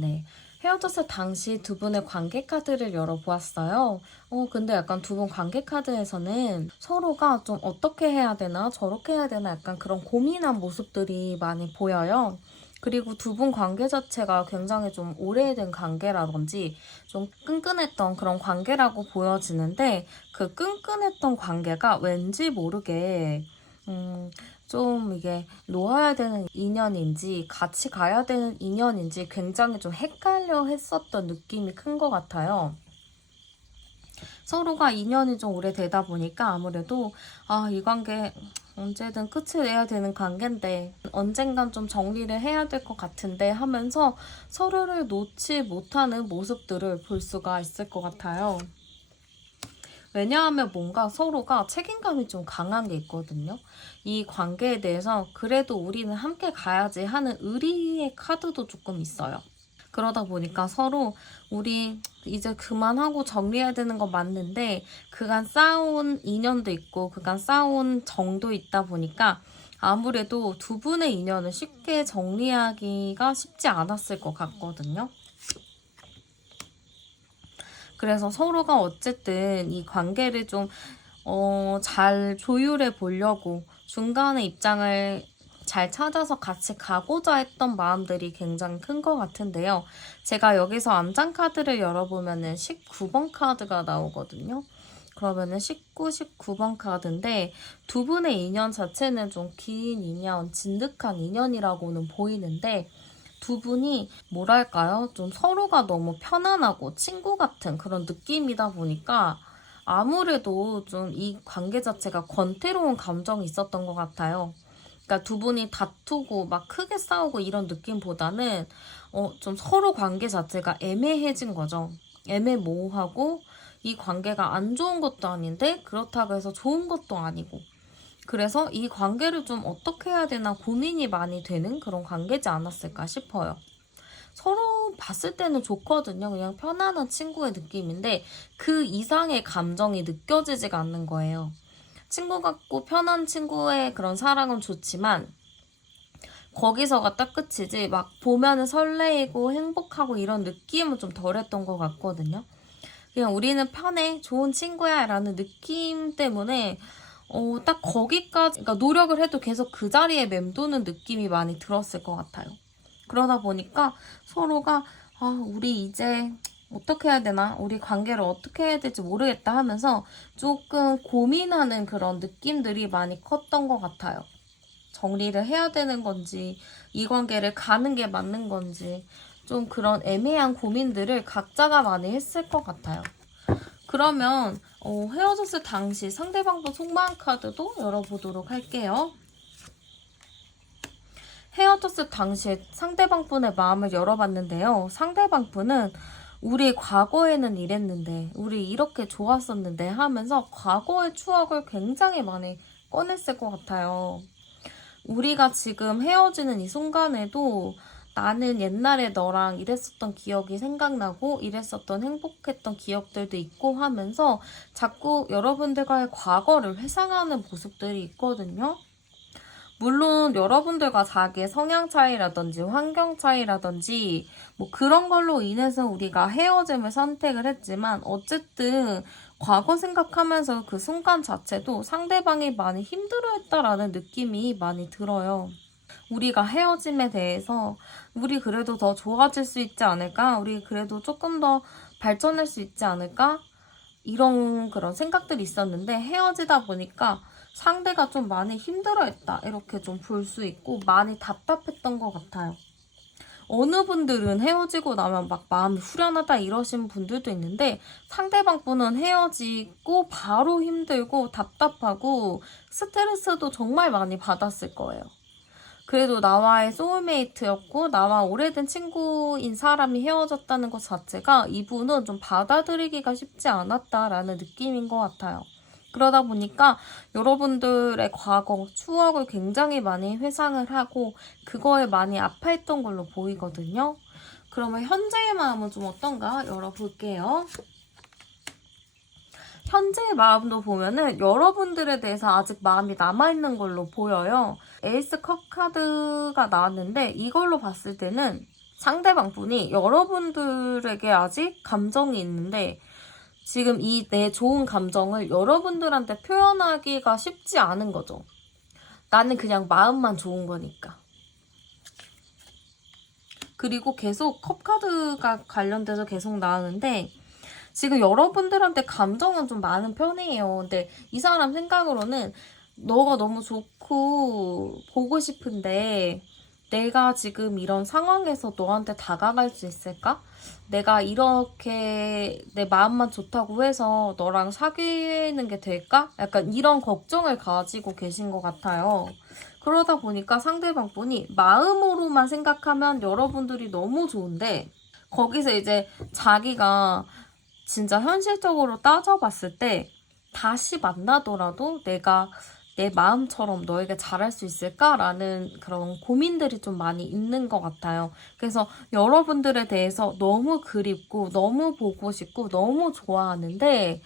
네. 헤어졌을 당시 두 분의 관계 카드를 열어보았어요. 근데 약간 두 분 관계 카드에서는 서로가 좀 어떻게 해야 되나 저렇게 해야 되나 약간 그런 고민한 모습들이 많이 보여요. 그리고 두 분 관계 자체가 굉장히 좀 오래된 관계라든지 좀 끈끈했던 그런 관계라고 보여지는데 그 끈끈했던 관계가 왠지 모르게 좀 이게 놓아야 되는 인연인지 같이 가야 되는 인연인지 굉장히 좀 헷갈려 했었던 느낌이 큰 것 같아요. 서로가 인연이 좀 오래되다 보니까 아무래도 이 관계 언제든 끝을 내야 되는 관계인데 언젠간 좀 정리를 해야 될 것 같은데 하면서 서로를 놓지 못하는 모습들을 볼 수가 있을 것 같아요. 왜냐하면 뭔가 서로가 책임감이 좀 강한 게 있거든요. 이 관계에 대해서 그래도 우리는 함께 가야지 하는 의리의 카드도 조금 있어요. 그러다 보니까 서로 우리 이제 그만하고 정리해야 되는 거 맞는데 그간 쌓아온 인연도 있고 그간 쌓아온 정도 있다 보니까 아무래도 두 분의 인연을 쉽게 정리하기가 쉽지 않았을 것 같거든요. 그래서 서로가 어쨌든 이 관계를 좀 잘 조율해 보려고 중간에 입장을 잘 찾아서 같이 가고자 했던 마음들이 굉장히 큰 것 같은데요. 제가 여기서 암장 카드를 열어보면은 19번 카드가 나오거든요. 그러면은 19, 19번 카드인데 두 분의 인연 자체는 좀 긴 인연, 진득한 인연이라고는 보이는데 두 분이 뭐랄까요? 좀 서로가 너무 편안하고 친구 같은 그런 느낌이다 보니까 아무래도 좀 이 관계 자체가 권태로운 감정이 있었던 것 같아요. 그러니까 두 분이 다투고 막 크게 싸우고 이런 느낌보다는 좀 서로 관계 자체가 애매해진 거죠. 애매모호하고 이 관계가 안 좋은 것도 아닌데 그렇다고 해서 좋은 것도 아니고 그래서 이 관계를 좀 어떻게 해야 되나 고민이 많이 되는 그런 관계지 않았을까 싶어요. 서로 봤을 때는 좋거든요. 그냥 편안한 친구의 느낌인데 그 이상의 감정이 느껴지지가 않는 거예요. 친구 같고 편한 친구의 그런 사랑은 좋지만 거기서가 딱 끝이지 막 보면은 설레이고 행복하고 이런 느낌은 좀 덜했던 것 같거든요. 그냥 우리는 편해, 좋은 친구야 라는 느낌 때문에 딱 거기까지, 그러니까 노력을 해도 계속 그 자리에 맴도는 느낌이 많이 들었을 것 같아요. 그러다 보니까 서로가 우리 이제 어떻게 해야 되나? 우리 관계를 어떻게 해야 될지 모르겠다 하면서 조금 고민하는 그런 느낌들이 많이 컸던 것 같아요. 정리를 해야 되는 건지, 이 관계를 가는 게 맞는 건지, 좀 그런 애매한 고민들을 각자가 많이 했을 것 같아요. 그러면 헤어졌을 당시 상대방분 속마음 카드도 열어보도록 할게요. 헤어졌을 당시에 상대방분의 마음을 열어봤는데요. 상대방분은 우리 과거에는 이랬는데, 우리 이렇게 좋았었는데 하면서 과거의 추억을 굉장히 많이 꺼냈을 것 같아요. 우리가 지금 헤어지는 이 순간에도 나는 옛날에 너랑 이랬었던 기억이 생각나고 이랬었던 행복했던 기억들도 있고 하면서 자꾸 여러분들과의 과거를 회상하는 모습들이 있거든요. 물론 여러분들과 자기의 성향 차이라든지 환경 차이라든지 뭐 그런 걸로 인해서 우리가 헤어짐을 선택을 했지만 어쨌든 과거 생각하면서 그 순간 자체도 상대방이 많이 힘들어했다라는 느낌이 많이 들어요. 우리가 헤어짐에 대해서 우리 그래도 더 좋아질 수 있지 않을까? 우리 그래도 조금 더 발전할 수 있지 않을까? 이런 그런 생각들이 있었는데 헤어지다 보니까 상대가 좀 많이 힘들어했다 이렇게 좀 볼 수 있고 많이 답답했던 것 같아요. 어느 분들은 헤어지고 나면 막 마음이 후련하다 이러신 분들도 있는데 상대방 분은 헤어지고 바로 힘들고 답답하고 스트레스도 정말 많이 받았을 거예요. 그래도 나와의 소울메이트였고 나와 오래된 친구인 사람이 헤어졌다는 것 자체가 이분은 좀 받아들이기가 쉽지 않았다라는 느낌인 것 같아요. 그러다 보니까 여러분들의 과거, 추억을 굉장히 많이 회상을 하고 그거에 많이 아파했던 걸로 보이거든요. 그러면 현재의 마음은 좀 어떤가 열어볼게요. 현재의 마음도 보면은 여러분들에 대해서 아직 마음이 남아있는 걸로 보여요. 에이스 컵 카드가 나왔는데 이걸로 봤을 때는 상대방 분이 여러분들에게 아직 감정이 있는데 지금 이 내 좋은 감정을 여러분들한테 표현하기가 쉽지 않은 거죠. 나는 그냥 마음만 좋은 거니까. 그리고 계속 컵 카드가 관련돼서 계속 나오는데 지금 여러분들한테 감정은 좀 많은 편이에요. 근데 이 사람 생각으로는 너가 너무 좋고 보고 싶은데 내가 지금 이런 상황에서 너한테 다가갈 수 있을까? 내가 이렇게 내 마음만 좋다고 해서 너랑 사귀는 게 될까? 약간 이런 걱정을 가지고 계신 것 같아요. 그러다 보니까 상대방 분이 마음으로만 생각하면 여러분들이 너무 좋은데 거기서 이제 자기가 진짜 현실적으로 따져봤을 때 다시 만나더라도 내가 내 마음처럼 너에게 잘할 수 있을까라는 그런 고민들이 좀 많이 있는 것 같아요. 그래서 여러분들에 대해서 너무 그립고 너무 보고 싶고 너무 좋아하는데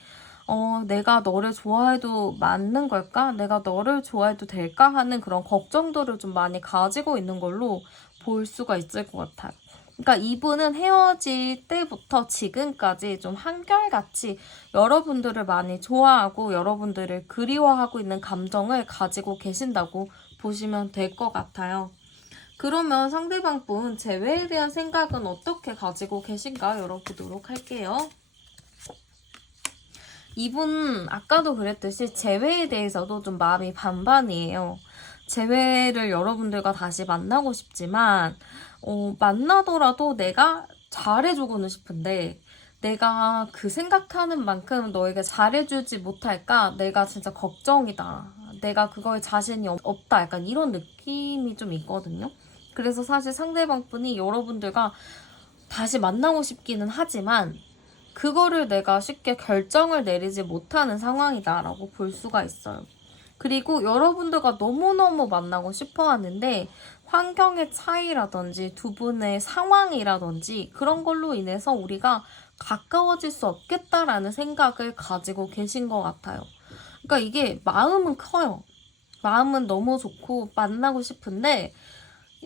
내가 너를 좋아해도 맞는 걸까? 내가 너를 좋아해도 될까? 하는 그런 걱정들을 좀 많이 가지고 있는 걸로 볼 수가 있을 것 같아요. 그러니까 이분은 헤어질 때부터 지금까지 좀 한결같이 여러분들을 많이 좋아하고 여러분들을 그리워하고 있는 감정을 가지고 계신다고 보시면 될 것 같아요. 그러면 상대방 분 재회에 대한 생각은 어떻게 가지고 계신가 열어보도록 할게요. 이분 아까도 그랬듯이 재회에 대해서도 좀 마음이 반반이에요. 재회를 여러분들과 다시 만나고 싶지만 만나더라도 내가 잘해주고는 싶은데 내가 그 생각하는 만큼 너에게 잘해주지 못할까? 내가 진짜 걱정이다. 내가 그거에 자신이 없다. 약간 이런 느낌이 좀 있거든요. 그래서 사실 상대방 분이 여러분들과 다시 만나고 싶기는 하지만 그거를 내가 쉽게 결정을 내리지 못하는 상황이다라고 볼 수가 있어요. 그리고 여러분들과 너무너무 만나고 싶어 하는데 환경의 차이라든지 두 분의 상황이라든지 그런 걸로 인해서 우리가 가까워질 수 없겠다라는 생각을 가지고 계신 것 같아요. 그러니까 이게 마음은 커요. 마음은 너무 좋고 만나고 싶은데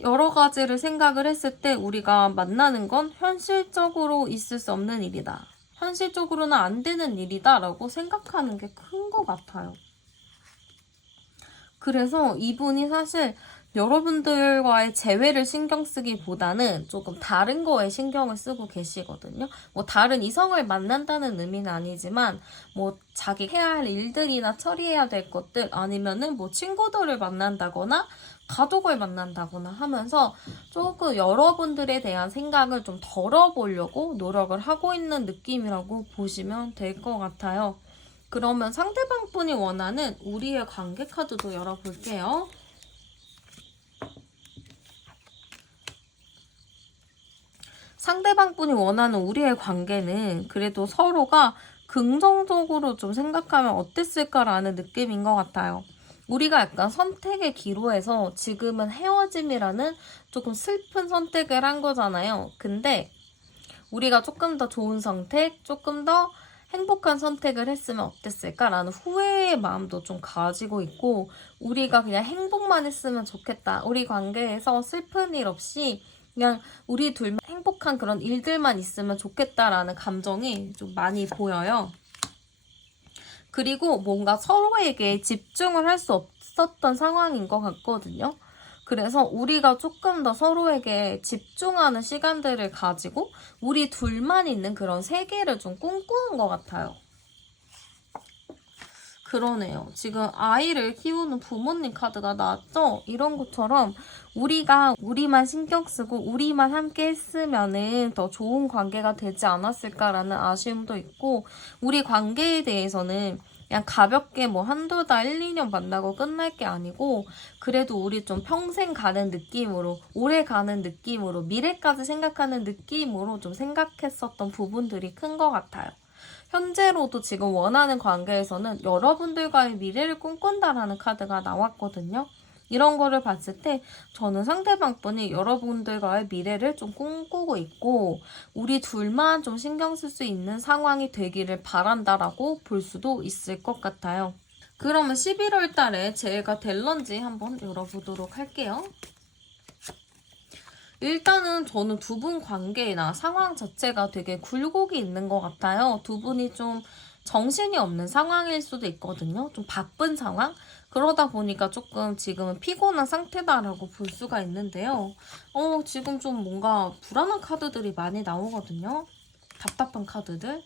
여러 가지를 생각을 했을 때 우리가 만나는 건 현실적으로 있을 수 없는 일이다. 현실적으로는 안 되는 일이다 라고 생각하는 게 큰 것 같아요. 그래서 이분이 사실 여러분들과의 재회를 신경 쓰기보다는 조금 다른 거에 신경을 쓰고 계시거든요. 뭐 다른 이성을 만난다는 의미는 아니지만 뭐 자기 해야 할 일들이나 처리해야 될 것들 아니면은 뭐 친구들을 만난다거나 가족을 만난다거나 하면서 조금 여러분들에 대한 생각을 좀 덜어보려고 노력을 하고 있는 느낌이라고 보시면 될 것 같아요. 그러면 상대방 분이 원하는 우리의 관계 카드도 열어볼게요. 상대방 분이 원하는 우리의 관계는 그래도 서로가 긍정적으로 좀 생각하면 어땠을까라는 느낌인 것 같아요. 우리가 약간 선택의 기로에서 지금은 헤어짐이라는 조금 슬픈 선택을 한 거잖아요. 근데 우리가 조금 더 좋은 선택, 조금 더 행복한 선택을 했으면 어땠을까라는 후회의 마음도 좀 가지고 있고, 우리가 그냥 행복만 했으면 좋겠다. 우리 관계에서 슬픈 일 없이 그냥 우리 둘만 행복한 그런 일들만 있으면 좋겠다라는 감정이 좀 많이 보여요. 그리고 뭔가 서로에게 집중을 할 수 없었던 상황인 것 같거든요. 그래서 우리가 조금 더 서로에게 집중하는 시간들을 가지고 우리 둘만 있는 그런 세계를 좀 꿈꾸는 것 같아요. 그러네요. 지금 아이를 키우는 부모님 카드가 나왔죠? 이런 것처럼 우리가 우리만 신경 쓰고 우리만 함께 했으면은 더 좋은 관계가 되지 않았을까라는 아쉬움도 있고, 우리 관계에 대해서는 그냥 가볍게 뭐 한두 달, 1, 2년 만나고 끝날 게 아니고 그래도 우리 좀 평생 가는 느낌으로, 오래 가는 느낌으로, 미래까지 생각하는 느낌으로 좀 생각했었던 부분들이 큰 것 같아요. 현재로도 지금 원하는 관계에서는 여러분들과의 미래를 꿈꾼다라는 카드가 나왔거든요. 이런 거를 봤을 때 저는 상대방 분이 여러분들과의 미래를 좀 꿈꾸고 있고 우리 둘만 좀 신경 쓸 수 있는 상황이 되기를 바란다라고 볼 수도 있을 것 같아요. 그러면 11월 달에 재해가 될런지 한번 열어보도록 할게요. 일단은 저는 두 분 관계나 상황 자체가 되게 굴곡이 있는 것 같아요. 두 분이 좀 정신이 없는 상황일 수도 있거든요. 좀 바쁜 상황? 그러다 보니까 조금 지금은 피곤한 상태다라고 볼 수가 있는데요. 지금 좀 뭔가 불안한 카드들이 많이 나오거든요. 답답한 카드들.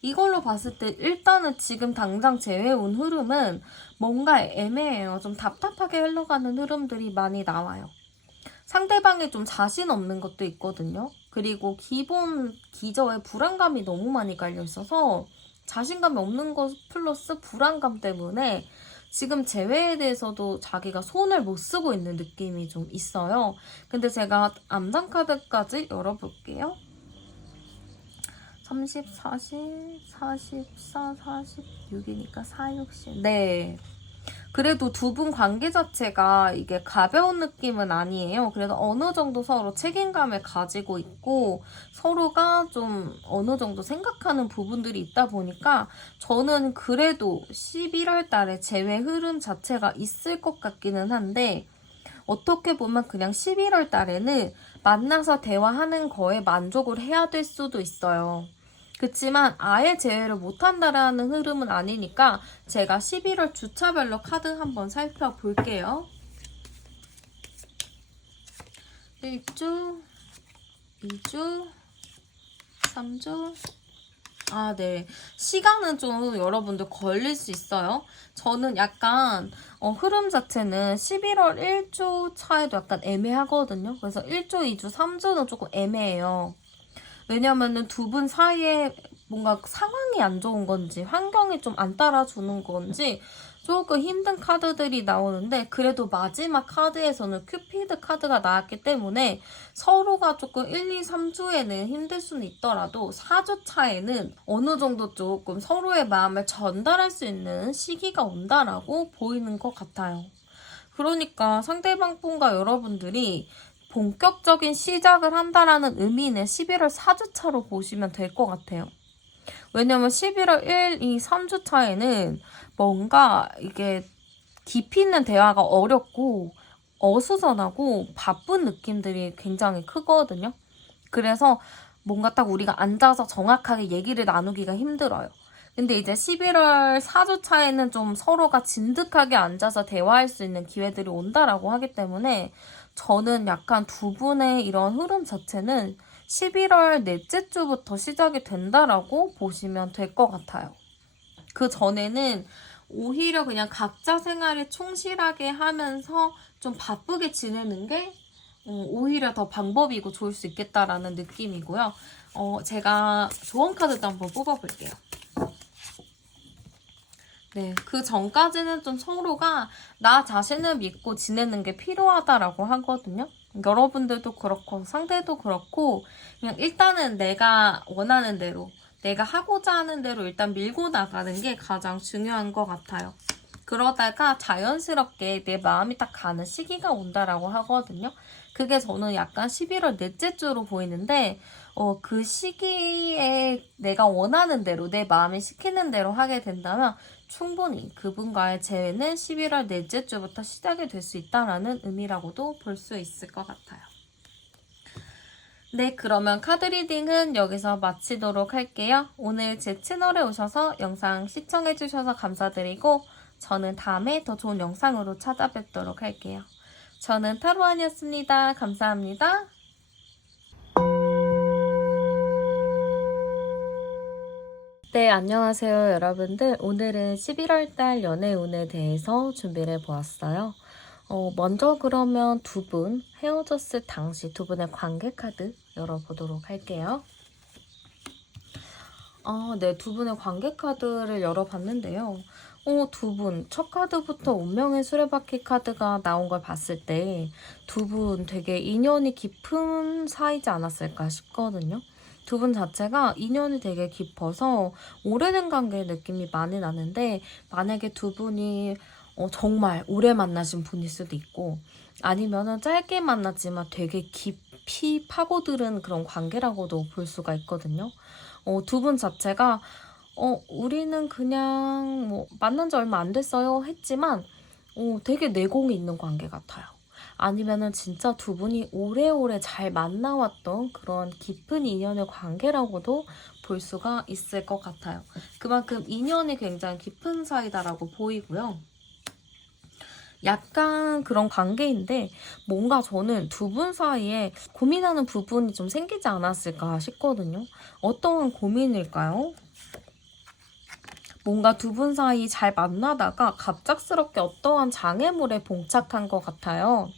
이걸로 봤을 때 일단은 지금 당장 재해온 흐름은 뭔가 애매해요. 좀 답답하게 흘러가는 흐름들이 많이 나와요. 상대방이 좀 자신 없는 것도 있거든요. 그리고 기본 기저에 불안감이 너무 많이 깔려 있어서 자신감이 없는 것 플러스 불안감 때문에 지금 재회에 대해서도 자기가 손을 못 쓰고 있는 느낌이 좀 있어요. 근데 제가 암상 카드까지 열어볼게요. 30, 40, 44, 46이니까 4, 60. 네. 그래도 두 분 관계 자체가 이게 가벼운 느낌은 아니에요. 그래서 어느 정도 서로 책임감을 가지고 있고 서로가 좀 어느 정도 생각하는 부분들이 있다 보니까 저는 그래도 11월 달에 재회 흐름 자체가 있을 것 같기는 한데, 어떻게 보면 그냥 11월 달에는 만나서 대화하는 거에 만족을 해야 될 수도 있어요. 그치만 아예 제외를 못한다라는 흐름은 아니니까 제가 11월 주차별로 카드 한번 살펴볼게요. 1주, 2주, 3주. 네. 시간은 좀 여러분들 걸릴 수 있어요. 저는 약간 흐름 자체는 11월 1주 차에도 약간 애매하거든요. 그래서 1주, 2주, 3주는 조금 애매해요. 왜냐면은 두 분 사이에 뭔가 상황이 안 좋은 건지 환경이 좀 안 따라주는 건지 조금 힘든 카드들이 나오는데, 그래도 마지막 카드에서는 큐피드 카드가 나왔기 때문에 서로가 조금 1, 2, 3주에는 힘들 수는 있더라도 4주 차에는 어느 정도 조금 서로의 마음을 전달할 수 있는 시기가 온다라고 보이는 것 같아요. 그러니까 상대방 분과 여러분들이 본격적인 시작을 한다라는 의미는 11월 4주차로 보시면 될 것 같아요. 왜냐면 11월 1, 2, 3주차에는 뭔가 이게 깊이 있는 대화가 어렵고 어수선하고 바쁜 느낌들이 굉장히 크거든요. 그래서 뭔가 딱 우리가 앉아서 정확하게 얘기를 나누기가 힘들어요. 근데 이제 11월 4주차에는 좀 서로가 진득하게 앉아서 대화할 수 있는 기회들이 온다라고 하기 때문에 저는 약간 두 분의 이런 흐름 자체는 11월 넷째 주부터 시작이 된다라고 보시면 될 것 같아요. 그 전에는 오히려 그냥 각자 생활에 충실하게 하면서 좀 바쁘게 지내는 게 오히려 더 방법이고 좋을 수 있겠다라는 느낌이고요. 제가 조언 카드도 한번 뽑아볼게요. 네, 그 전까지는 좀 서로가 나 자신을 믿고 지내는 게 필요하다라고 하거든요. 여러분들도 그렇고 상대도 그렇고 그냥 일단은 내가 원하는 대로 내가 하고자 하는 대로 일단 밀고 나가는 게 가장 중요한 것 같아요. 그러다가 자연스럽게 내 마음이 딱 가는 시기가 온다라고 하거든요. 그게 저는 약간 11월 넷째 주로 보이는데 그 시기에 내가 원하는 대로 내 마음이 시키는 대로 하게 된다면 충분히 그분과의 재회는 11월 넷째 주부터 시작이 될 수 있다는 의미라고도 볼 수 있을 것 같아요. 네, 그러면 카드 리딩은 여기서 마치도록 할게요. 오늘 제 채널에 오셔서 영상 시청해주셔서 감사드리고 저는 다음에 더 좋은 영상으로 찾아뵙도록 할게요. 저는 타로안이었습니다. 감사합니다. 네, 안녕하세요, 여러분들. 오늘은 11월달 연애운에 대해서 준비를 해보았어요. 먼저 그러면 두 분 헤어졌을 당시 두 분의 관계 카드 열어보도록 할게요. 네, 두 분의 관계 카드를 열어봤는데요. 두 분, 첫 카드부터 운명의 수레바퀴 카드가 나온 걸 봤을 때 두 분 되게 인연이 깊은 사이지 않았을까 싶거든요. 두 분 자체가 인연이 되게 깊어서 오래된 관계 느낌이 많이 나는데 만약에 두 분이 정말 오래 만나신 분일 수도 있고 아니면은 짧게 만났지만 되게 깊이 파고들은 그런 관계라고도 볼 수가 있거든요. 두 분 자체가 우리는 그냥 뭐 만난 지 얼마 안 됐어요 했지만 되게 내공이 있는 관계 같아요. 아니면은 진짜 두 분이 오래오래 잘 만나왔던 그런 깊은 인연의 관계라고도 볼 수가 있을 것 같아요. 그만큼 인연이 굉장히 깊은 사이다라고 보이고요. 약간 그런 관계인데 뭔가 저는 두 분 사이에 고민하는 부분이 좀 생기지 않았을까 싶거든요. 어떤 고민일까요? 뭔가 두 분 사이 잘 만나다가 갑작스럽게 어떠한 장애물에 봉착한 것 같아요.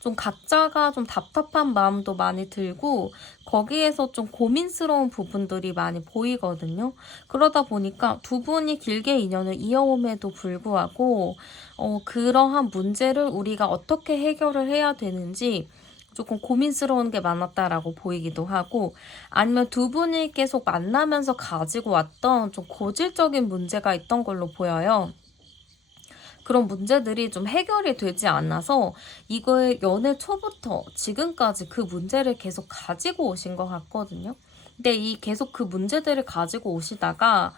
좀 각자가 좀 답답한 마음도 많이 들고 거기에서 좀 고민스러운 부분들이 많이 보이거든요. 그러다 보니까 두 분이 길게 인연을 이어옴에도 불구하고 그러한 문제를 우리가 어떻게 해결을 해야 되는지 조금 고민스러운 게 많았다라고 보이기도 하고 아니면 두 분이 계속 만나면서 가지고 왔던 좀 고질적인 문제가 있던 걸로 보여요. 그런 문제들이 좀 해결이 되지 않아서 이거의 연애 초부터 지금까지 그 문제를 계속 가지고 오신 것 같거든요. 근데 이 계속 그 문제들을 가지고 오시다가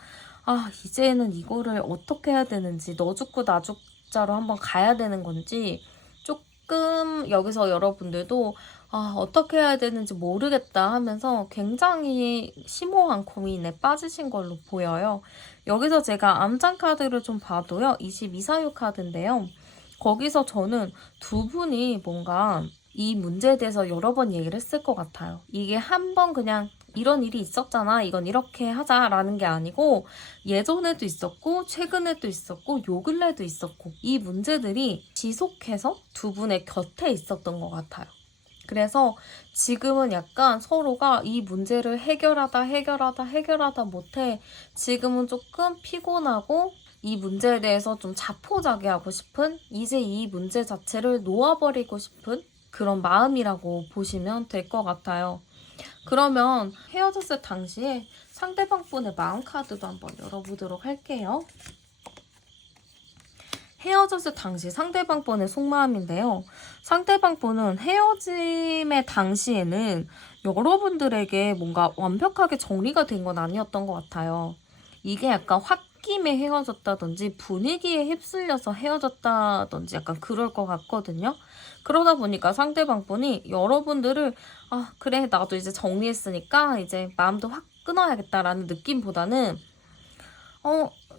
이제는 이거를 어떻게 해야 되는지 너 죽고 나 죽자로 한번 가야 되는 건지 조금 여기서 여러분들도 어떻게 해야 되는지 모르겠다 하면서 굉장히 심오한 고민에 빠지신 걸로 보여요. 여기서 제가 암장 카드를 좀 봐도요. 22사유 카드인데요. 거기서 저는 두 분이 뭔가 이 문제에 대해서 여러 번 얘기를 했을 것 같아요. 이게 한 번 그냥 이런 일이 있었잖아. 이건 이렇게 하자라는 게 아니고 예전에도 있었고 최근에도 있었고 요 근래도 있었고 이 문제들이 지속해서 두 분의 곁에 있었던 것 같아요. 그래서 지금은 약간 서로가 이 문제를 해결하다 못해 지금은 조금 피곤하고 이 문제에 대해서 좀 자포자기하고 싶은 이제 이 문제 자체를 놓아버리고 싶은 그런 마음이라고 보시면 될 것 같아요. 그러면 헤어졌을 당시에 상대방 분의 마음 카드도 한번 열어보도록 할게요. 헤어졌을 당시 상대방 분의 속마음인데요. 상대방 분은 헤어짐의 당시에는 여러분들에게 뭔가 완벽하게 정리가 된 건 아니었던 것 같아요. 이게 약간 확 홧김에 헤어졌다든지 분위기에 휩쓸려서 헤어졌다든지 약간 그럴 것 같거든요. 그러다 보니까 상대방 분이 여러분들을 아 그래 나도 이제 정리했으니까 이제 마음도 확 끊어야겠다라는 느낌보다는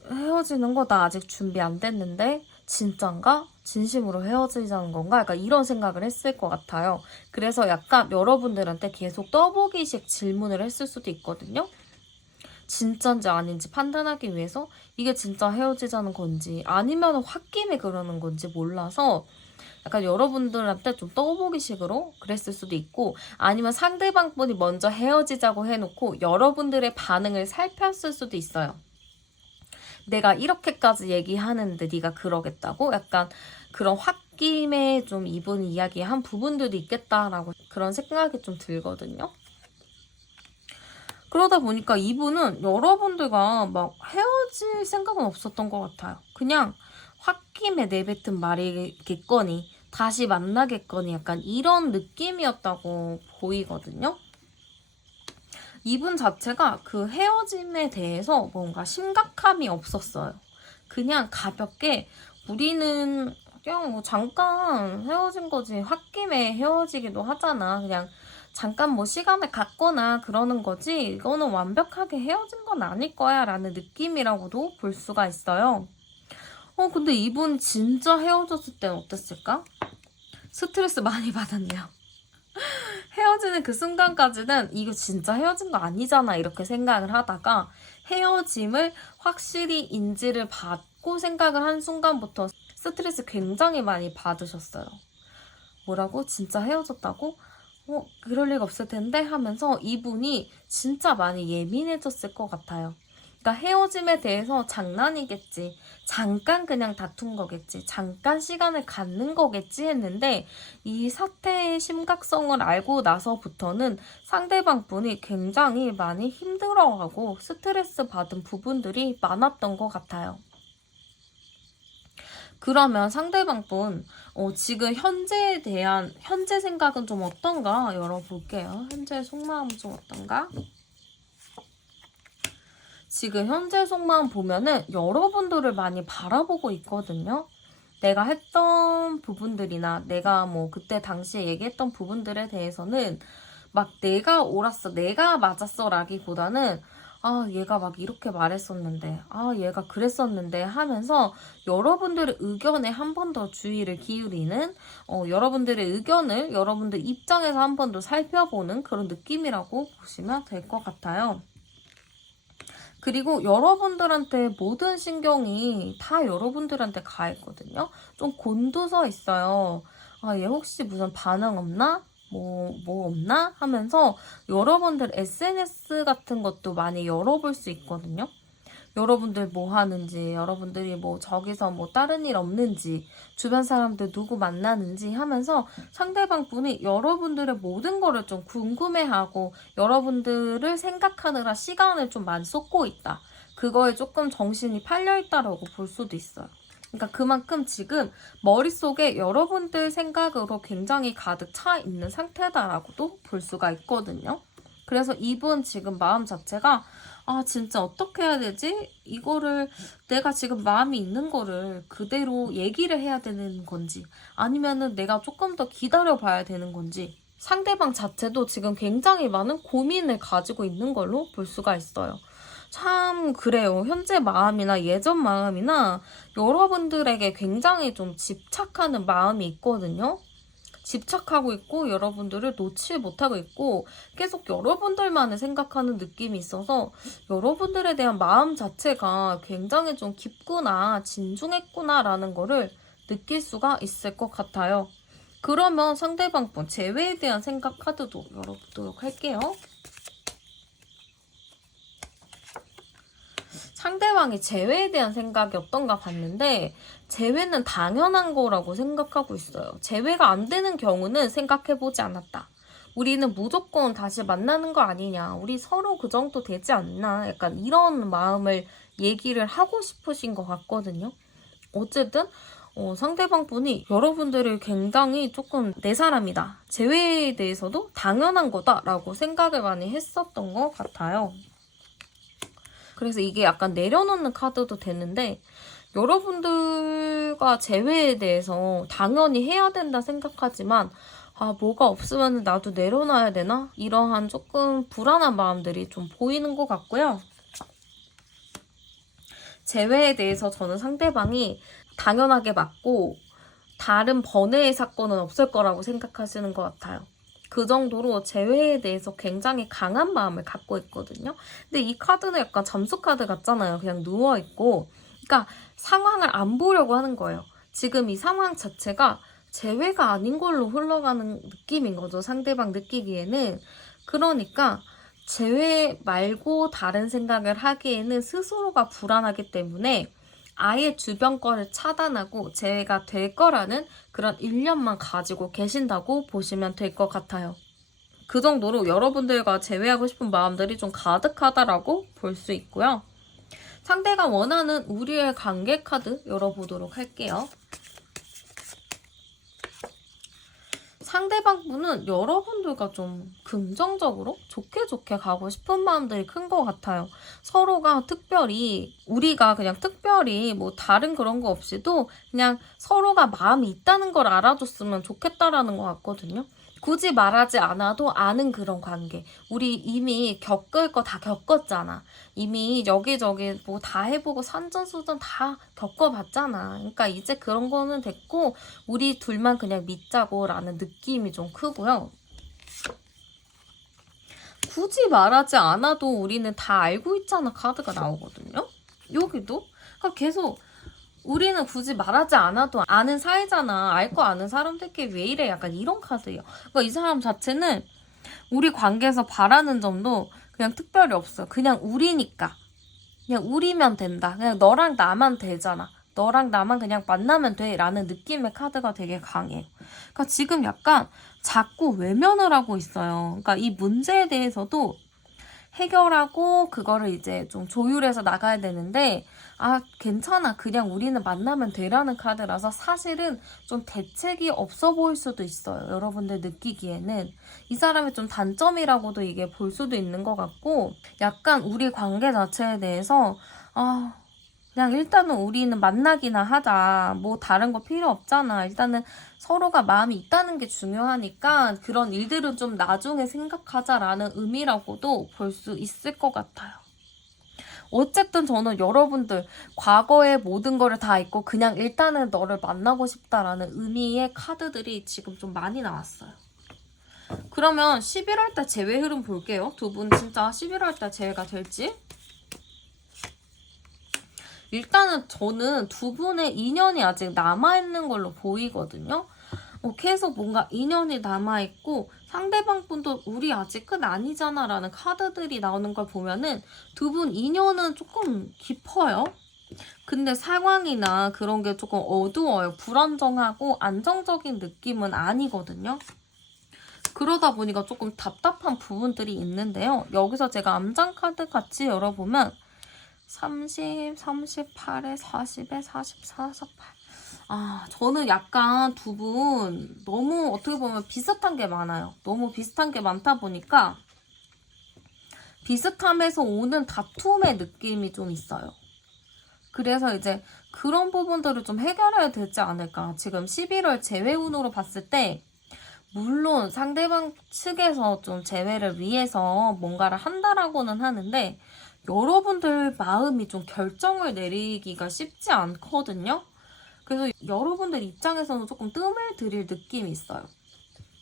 헤어지는 거 나 아직 준비 안 됐는데 진짠가? 진심으로 헤어지자는 건가? 약간 이런 생각을 했을 것 같아요. 그래서 약간 여러분들한테 계속 떠보기식 질문을 했을 수도 있거든요. 진짠지 아닌지 판단하기 위해서 이게 진짜 헤어지자는 건지 아니면 홧김에 그러는 건지 몰라서 약간 여러분들한테 좀 떠보기식으로 그랬을 수도 있고 아니면 상대방 분이 먼저 헤어지자고 해놓고 여러분들의 반응을 살폈을 수도 있어요. 내가 이렇게까지 얘기하는데 네가 그러겠다고? 약간 그런 홧김에 좀 이분이 이야기한 부분들이 있겠다라고 그런 생각이 좀 들거든요. 그러다 보니까 이분은 여러분들과 막 헤어질 생각은 없었던 것 같아요. 그냥 홧김에 내뱉은 말이겠거니 다시 만나겠거니 약간 이런 느낌이었다고 보이거든요. 이분 자체가 그 헤어짐에 대해서 뭔가 심각함이 없었어요. 그냥 가볍게 우리는 그냥 뭐 잠깐 헤어진 거지 홧김에 헤어지기도 하잖아. 그냥 잠깐 뭐 시간을 갖거나 그러는 거지 이거는 완벽하게 헤어진 건 아닐 거야 라는 느낌이라고도 볼 수가 있어요. 근데 이분 진짜 헤어졌을 땐 어땠을까? 스트레스 많이 받았네요. 헤어지는 그 순간까지는 이거 진짜 헤어진 거 아니잖아 이렇게 생각을 하다가 헤어짐을 확실히 인지를 받고 생각을 한 순간부터 스트레스 굉장히 많이 받으셨어요. 뭐라고? 진짜 헤어졌다고? 그럴 리가 없을 텐데 하면서 이분이 진짜 많이 예민해졌을 것 같아요. 그러니까 헤어짐에 대해서 장난이겠지. 잠깐 그냥 다툰 거겠지. 잠깐 시간을 갖는 거겠지 했는데 이 사태의 심각성을 알고 나서부터는 상대방 분이 굉장히 많이 힘들어하고 스트레스 받은 부분들이 많았던 것 같아요. 그러면 상대방 분 지금 현재에 대한 현재 생각은 좀 어떤가 열어볼게요. 현재 속마음은 좀 어떤가? 지금 현재 속마음 보면은 여러분들을 많이 바라보고 있거든요. 내가 했던 부분들이나 내가 뭐 그때 당시에 얘기했던 부분들에 대해서는 막 내가 옳았어, 내가 맞았어 라기보다는 아 얘가 막 이렇게 말했었는데 아 얘가 그랬었는데 하면서 여러분들의 의견에 한 번 더 주의를 기울이는 여러분들의 의견을 여러분들 입장에서 한 번 더 살펴보는 그런 느낌이라고 보시면 될 것 같아요. 그리고 여러분들한테 모든 신경이 다 여러분들한테 가 있거든요. 좀 곤두서 있어요. 아, 얘 혹시 무슨 반응 없나? 뭐 없나? 하면서 여러분들 SNS 같은 것도 많이 열어볼 수 있거든요. 여러분들 뭐 하는지, 여러분들이 뭐 저기서 뭐 다른 일 없는지, 주변 사람들 누구 만나는지 하면서 상대방 분이 여러분들의 모든 거를 좀 궁금해하고 여러분들을 생각하느라 시간을 좀 많이 쏟고 있다. 그거에 조금 정신이 팔려있다라고 볼 수도 있어요. 그러니까 그만큼 지금 머릿속에 여러분들 생각으로 굉장히 가득 차 있는 상태다라고도 볼 수가 있거든요. 그래서 이분 지금 마음 자체가 아 진짜 어떻게 해야 되지? 이거를 내가 지금 마음이 있는 거를 그대로 얘기를 해야 되는 건지 아니면은 내가 조금 더 기다려 봐야 되는 건지 상대방 자체도 지금 굉장히 많은 고민을 가지고 있는 걸로 볼 수가 있어요. 참 그래요. 현재 마음이나 예전 마음이나 여러분들에게 굉장히 좀 집착하는 마음이 있거든요. 집착하고 있고 여러분들을 놓지 못하고 있고 계속 여러분들만을 생각하는 느낌이 있어서 여러분들에 대한 마음 자체가 굉장히 좀 깊구나 진중했구나 라는 거를 느낄 수가 있을 것 같아요. 그러면 상대방 분 재회에 대한 생각 카드도 열어보도록 할게요. 상대방이 재회에 대한 생각이 어떤가 봤는데 재회는 당연한 거라고 생각하고 있어요. 재회가 안 되는 경우는 생각해보지 않았다. 우리는 무조건 다시 만나는 거 아니냐. 우리 서로 그 정도 되지 않나. 약간 이런 마음을 얘기를 하고 싶으신 것 같거든요. 어쨌든 상대방 분이 여러분들을 굉장히 조금 내 사람이다. 재회에 대해서도 당연한 거다라고 생각을 많이 했었던 것 같아요. 그래서 이게 약간 내려놓는 카드도 되는데 여러분들과 재회에 대해서 당연히 해야 된다 생각하지만 뭐가 없으면 나도 내려놔야 되나? 이러한 조금 불안한 마음들이 좀 보이는 것 같고요. 재회에 대해서 저는 상대방이 당연하게 맞고 다른 번외의 사건은 없을 거라고 생각하시는 것 같아요. 그 정도로 재회에 대해서 굉장히 강한 마음을 갖고 있거든요. 근데 이 카드는 약간 잠수 카드 같잖아요. 그냥 누워있고. 그러니까 상황을 안 보려고 하는 거예요. 지금 이 상황 자체가 재회가 아닌 걸로 흘러가는 느낌인 거죠. 상대방 느끼기에는. 그러니까 재회 말고 다른 생각을 하기에는 스스로가 불안하기 때문에 아예 주변 거를 차단하고 재회가 될 거라는 그런 일념만 가지고 계신다고 보시면 될 것 같아요. 그 정도로 여러분들과 재회하고 싶은 마음들이 좀 가득하다라고 볼 수 있고요. 상대가 원하는 우리의 관계 카드 열어보도록 할게요. 상대방 분은 여러분들과 좀 긍정적으로 좋게 가고 싶은 마음들이 큰 것 같아요. 서로가 특별히 우리가 그냥 특별히 뭐 다른 그런 거 없이도 그냥 서로가 마음이 있다는 걸 알아줬으면 좋겠다라는 것 같거든요. 굳이 말하지 않아도 아는 그런 관계. 우리 이미 겪을 거 다 겪었잖아. 이미 여기저기 뭐 다 해보고 산전수전 다 겪어봤잖아. 그러니까 이제 그런 거는 됐고 우리 둘만 그냥 믿자고 라는 느낌이 좀 크고요. 굳이 말하지 않아도 우리는 다 알고 있잖아 카드가 나오거든요. 여기도 그러니까 계속 우리는 굳이 말하지 않아도 아는 사이잖아. 알 거 아는 사람들끼리 왜 이래? 약간 이런 카드예요. 그러니까 이 사람 자체는 우리 관계에서 바라는 점도 그냥 특별히 없어요. 그냥 우리니까. 그냥 우리면 된다. 그냥 너랑 나만 되잖아. 너랑 나만 그냥 만나면 돼. 라는 느낌의 카드가 되게 강해요. 그러니까 지금 약간 자꾸 외면을 하고 있어요. 그러니까 이 문제에 대해서도 해결하고 그거를 이제 좀 조율해서 나가야 되는데 괜찮아. 그냥 우리는 만나면 되라는 카드라서 사실은 좀 대책이 없어 보일 수도 있어요. 여러분들 느끼기에는. 이 사람의 좀 단점이라고도 이게 볼 수도 있는 것 같고 약간 우리 관계 자체에 대해서 그냥 일단은 우리는 만나기나 하자. 뭐 다른 거 필요 없잖아. 일단은 서로가 마음이 있다는 게 중요하니까 그런 일들은 좀 나중에 생각하자라는 의미라고도 볼 수 있을 것 같아요. 어쨌든 저는 여러분들 과거의 모든 거를 다 잊고 그냥 일단은 너를 만나고 싶다라는 의미의 카드들이 지금 좀 많이 나왔어요. 그러면 11월달 재회 흐름 볼게요. 두 분 진짜 11월달 재회가 될지. 일단은 저는 두 분의 인연이 아직 남아있는 걸로 보이거든요. 계속 뭔가 인연이 남아있고 상대방 분도 우리 아직 끝 아니잖아 라는 카드들이 나오는 걸 보면은 두 분 인연은 조금 깊어요. 근데 상황이나 그런 게 조금 어두워요. 불안정하고 안정적인 느낌은 아니거든요. 그러다 보니까 조금 답답한 부분들이 있는데요. 여기서 제가 암장 카드 같이 열어보면 30, 38에 40에 44, 48. 저는 약간 두 분 너무 어떻게 보면 비슷한 게 많아요. 너무 비슷한 게 많다 보니까 비슷함에서 오는 다툼의 느낌이 좀 있어요. 그래서 이제 그런 부분들을 좀 해결해야 되지 않을까. 지금 11월 재회운으로 봤을 때 물론 상대방 측에서 좀 재회를 위해서 뭔가를 한다라고는 하는데 여러분들 마음이 좀 결정을 내리기가 쉽지 않거든요. 그래서 여러분들 입장에서는 조금 뜸을 들일 느낌이 있어요.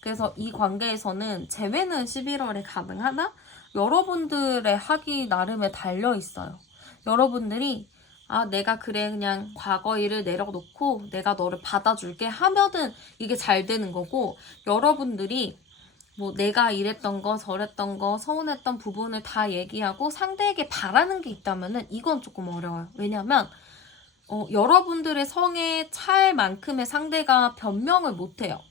그래서 이 관계에서는 재회는 11월에 가능하나 여러분들의 하기 나름에 달려 있어요. 여러분들이 내가 그래 그냥 과거 일을 내려놓고 내가 너를 받아줄게 하면은 이게 잘 되는 거고 여러분들이 뭐 내가 이랬던 거 저랬던 거 서운했던 부분을 다 얘기하고 상대에게 바라는 게 있다면은 이건 조금 어려워요. 왜냐면 여러분들의 성에 찰 만큼의 상대가 변명을 못해요.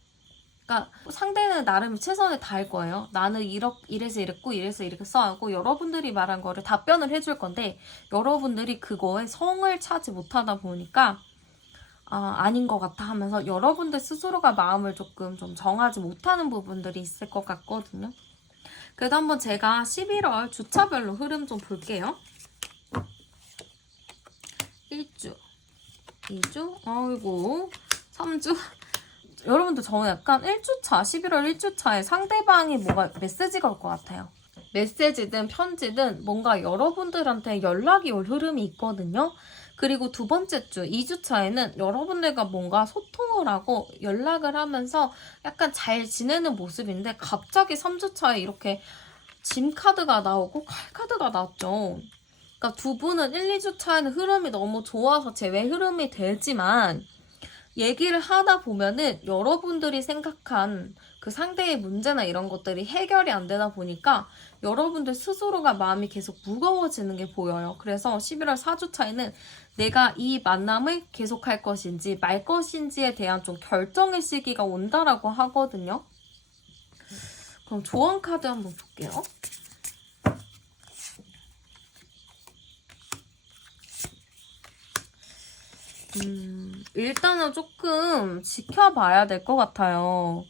그러니까 상대는 나름 최선을 다할 거예요. 나는 이래서 이랬고 이래서 이렇게 써하고 여러분들이 말한 거를 답변을 해줄 건데 여러분들이 그거에 성을 차지 못하다 보니까 아닌 것 같아 하면서 여러분들 스스로가 마음을 조금 좀 정하지 못하는 부분들이 있을 것 같거든요. 그래도 한번 제가 11월 주차별로 흐름 좀 볼게요. 1주, 2주, 아이고 3주. 여러분들 저는 약간 1주차, 11월 1주차에 상대방이 뭔가 메시지가 올 것 같아요. 메시지든 편지든 뭔가 여러분들한테 연락이 올 흐름이 있거든요. 그리고 두 번째 주, 2주차에는 여러분들과 뭔가 소통을 하고 연락을 하면서 약간 잘 지내는 모습인데 갑자기 3주차에 이렇게 짐 카드가 나오고 칼 카드가 나왔죠. 그러니까 두 분은 1, 2주차에는 흐름이 너무 좋아서 제외 흐름이 되지만 얘기를 하다 보면은 여러분들이 생각한 그 상대의 문제나 이런 것들이 해결이 안 되다 보니까 여러분들 스스로가 마음이 계속 무거워지는 게 보여요. 그래서 11월 4주차에는 내가 이 만남을 계속할 것인지 말 것인지에 대한 좀 결정의 시기가 온다라고 하거든요. 그럼 조언 카드 한번 볼게요. 일단은 조금 지켜봐야 될 것 같아요.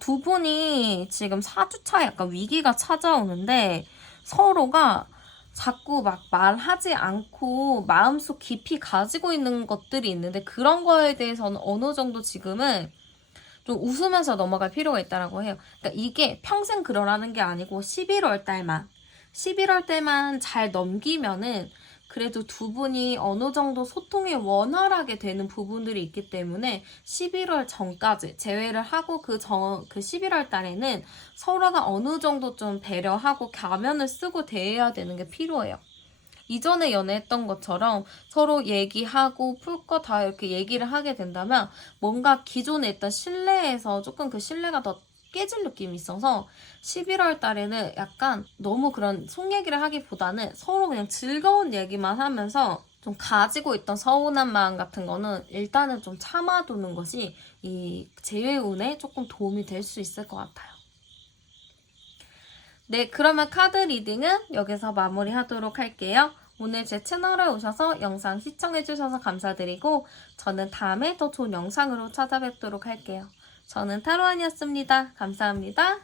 두 분이 지금 4주차에 약간 위기가 찾아오는데 서로가 자꾸 막 말하지 않고 마음속 깊이 가지고 있는 것들이 있는데 그런 거에 대해서는 어느 정도 지금은 좀 웃으면서 넘어갈 필요가 있다고 해요. 그러니까 이게 평생 그러라는 게 아니고 11월 달만 잘 넘기면은 그래도 두 분이 어느 정도 소통이 원활하게 되는 부분들이 있기 때문에 11월 전까지 제외를 하고 그 11월 달에는 서로가 어느 정도 좀 배려하고 가면을 쓰고 대해야 되는 게 필요해요. 이전에 연애했던 것처럼 서로 얘기하고 풀 거 다 이렇게 얘기를 하게 된다면 뭔가 기존에 있던 신뢰에서 조금 그 신뢰가 더 깨질 느낌이 있어서 11월 달에는 약간 너무 그런 속 얘기를 하기보다는 서로 그냥 즐거운 얘기만 하면서 좀 가지고 있던 서운한 마음 같은 거는 일단은 좀 참아두는 것이 이 재회운에 조금 도움이 될 수 있을 것 같아요. 네, 그러면 카드 리딩은 여기서 마무리하도록 할게요. 오늘 제 채널에 오셔서 영상 시청해주셔서 감사드리고 저는 다음에 더 좋은 영상으로 찾아뵙도록 할게요. 저는 타로안이었습니다. 감사합니다.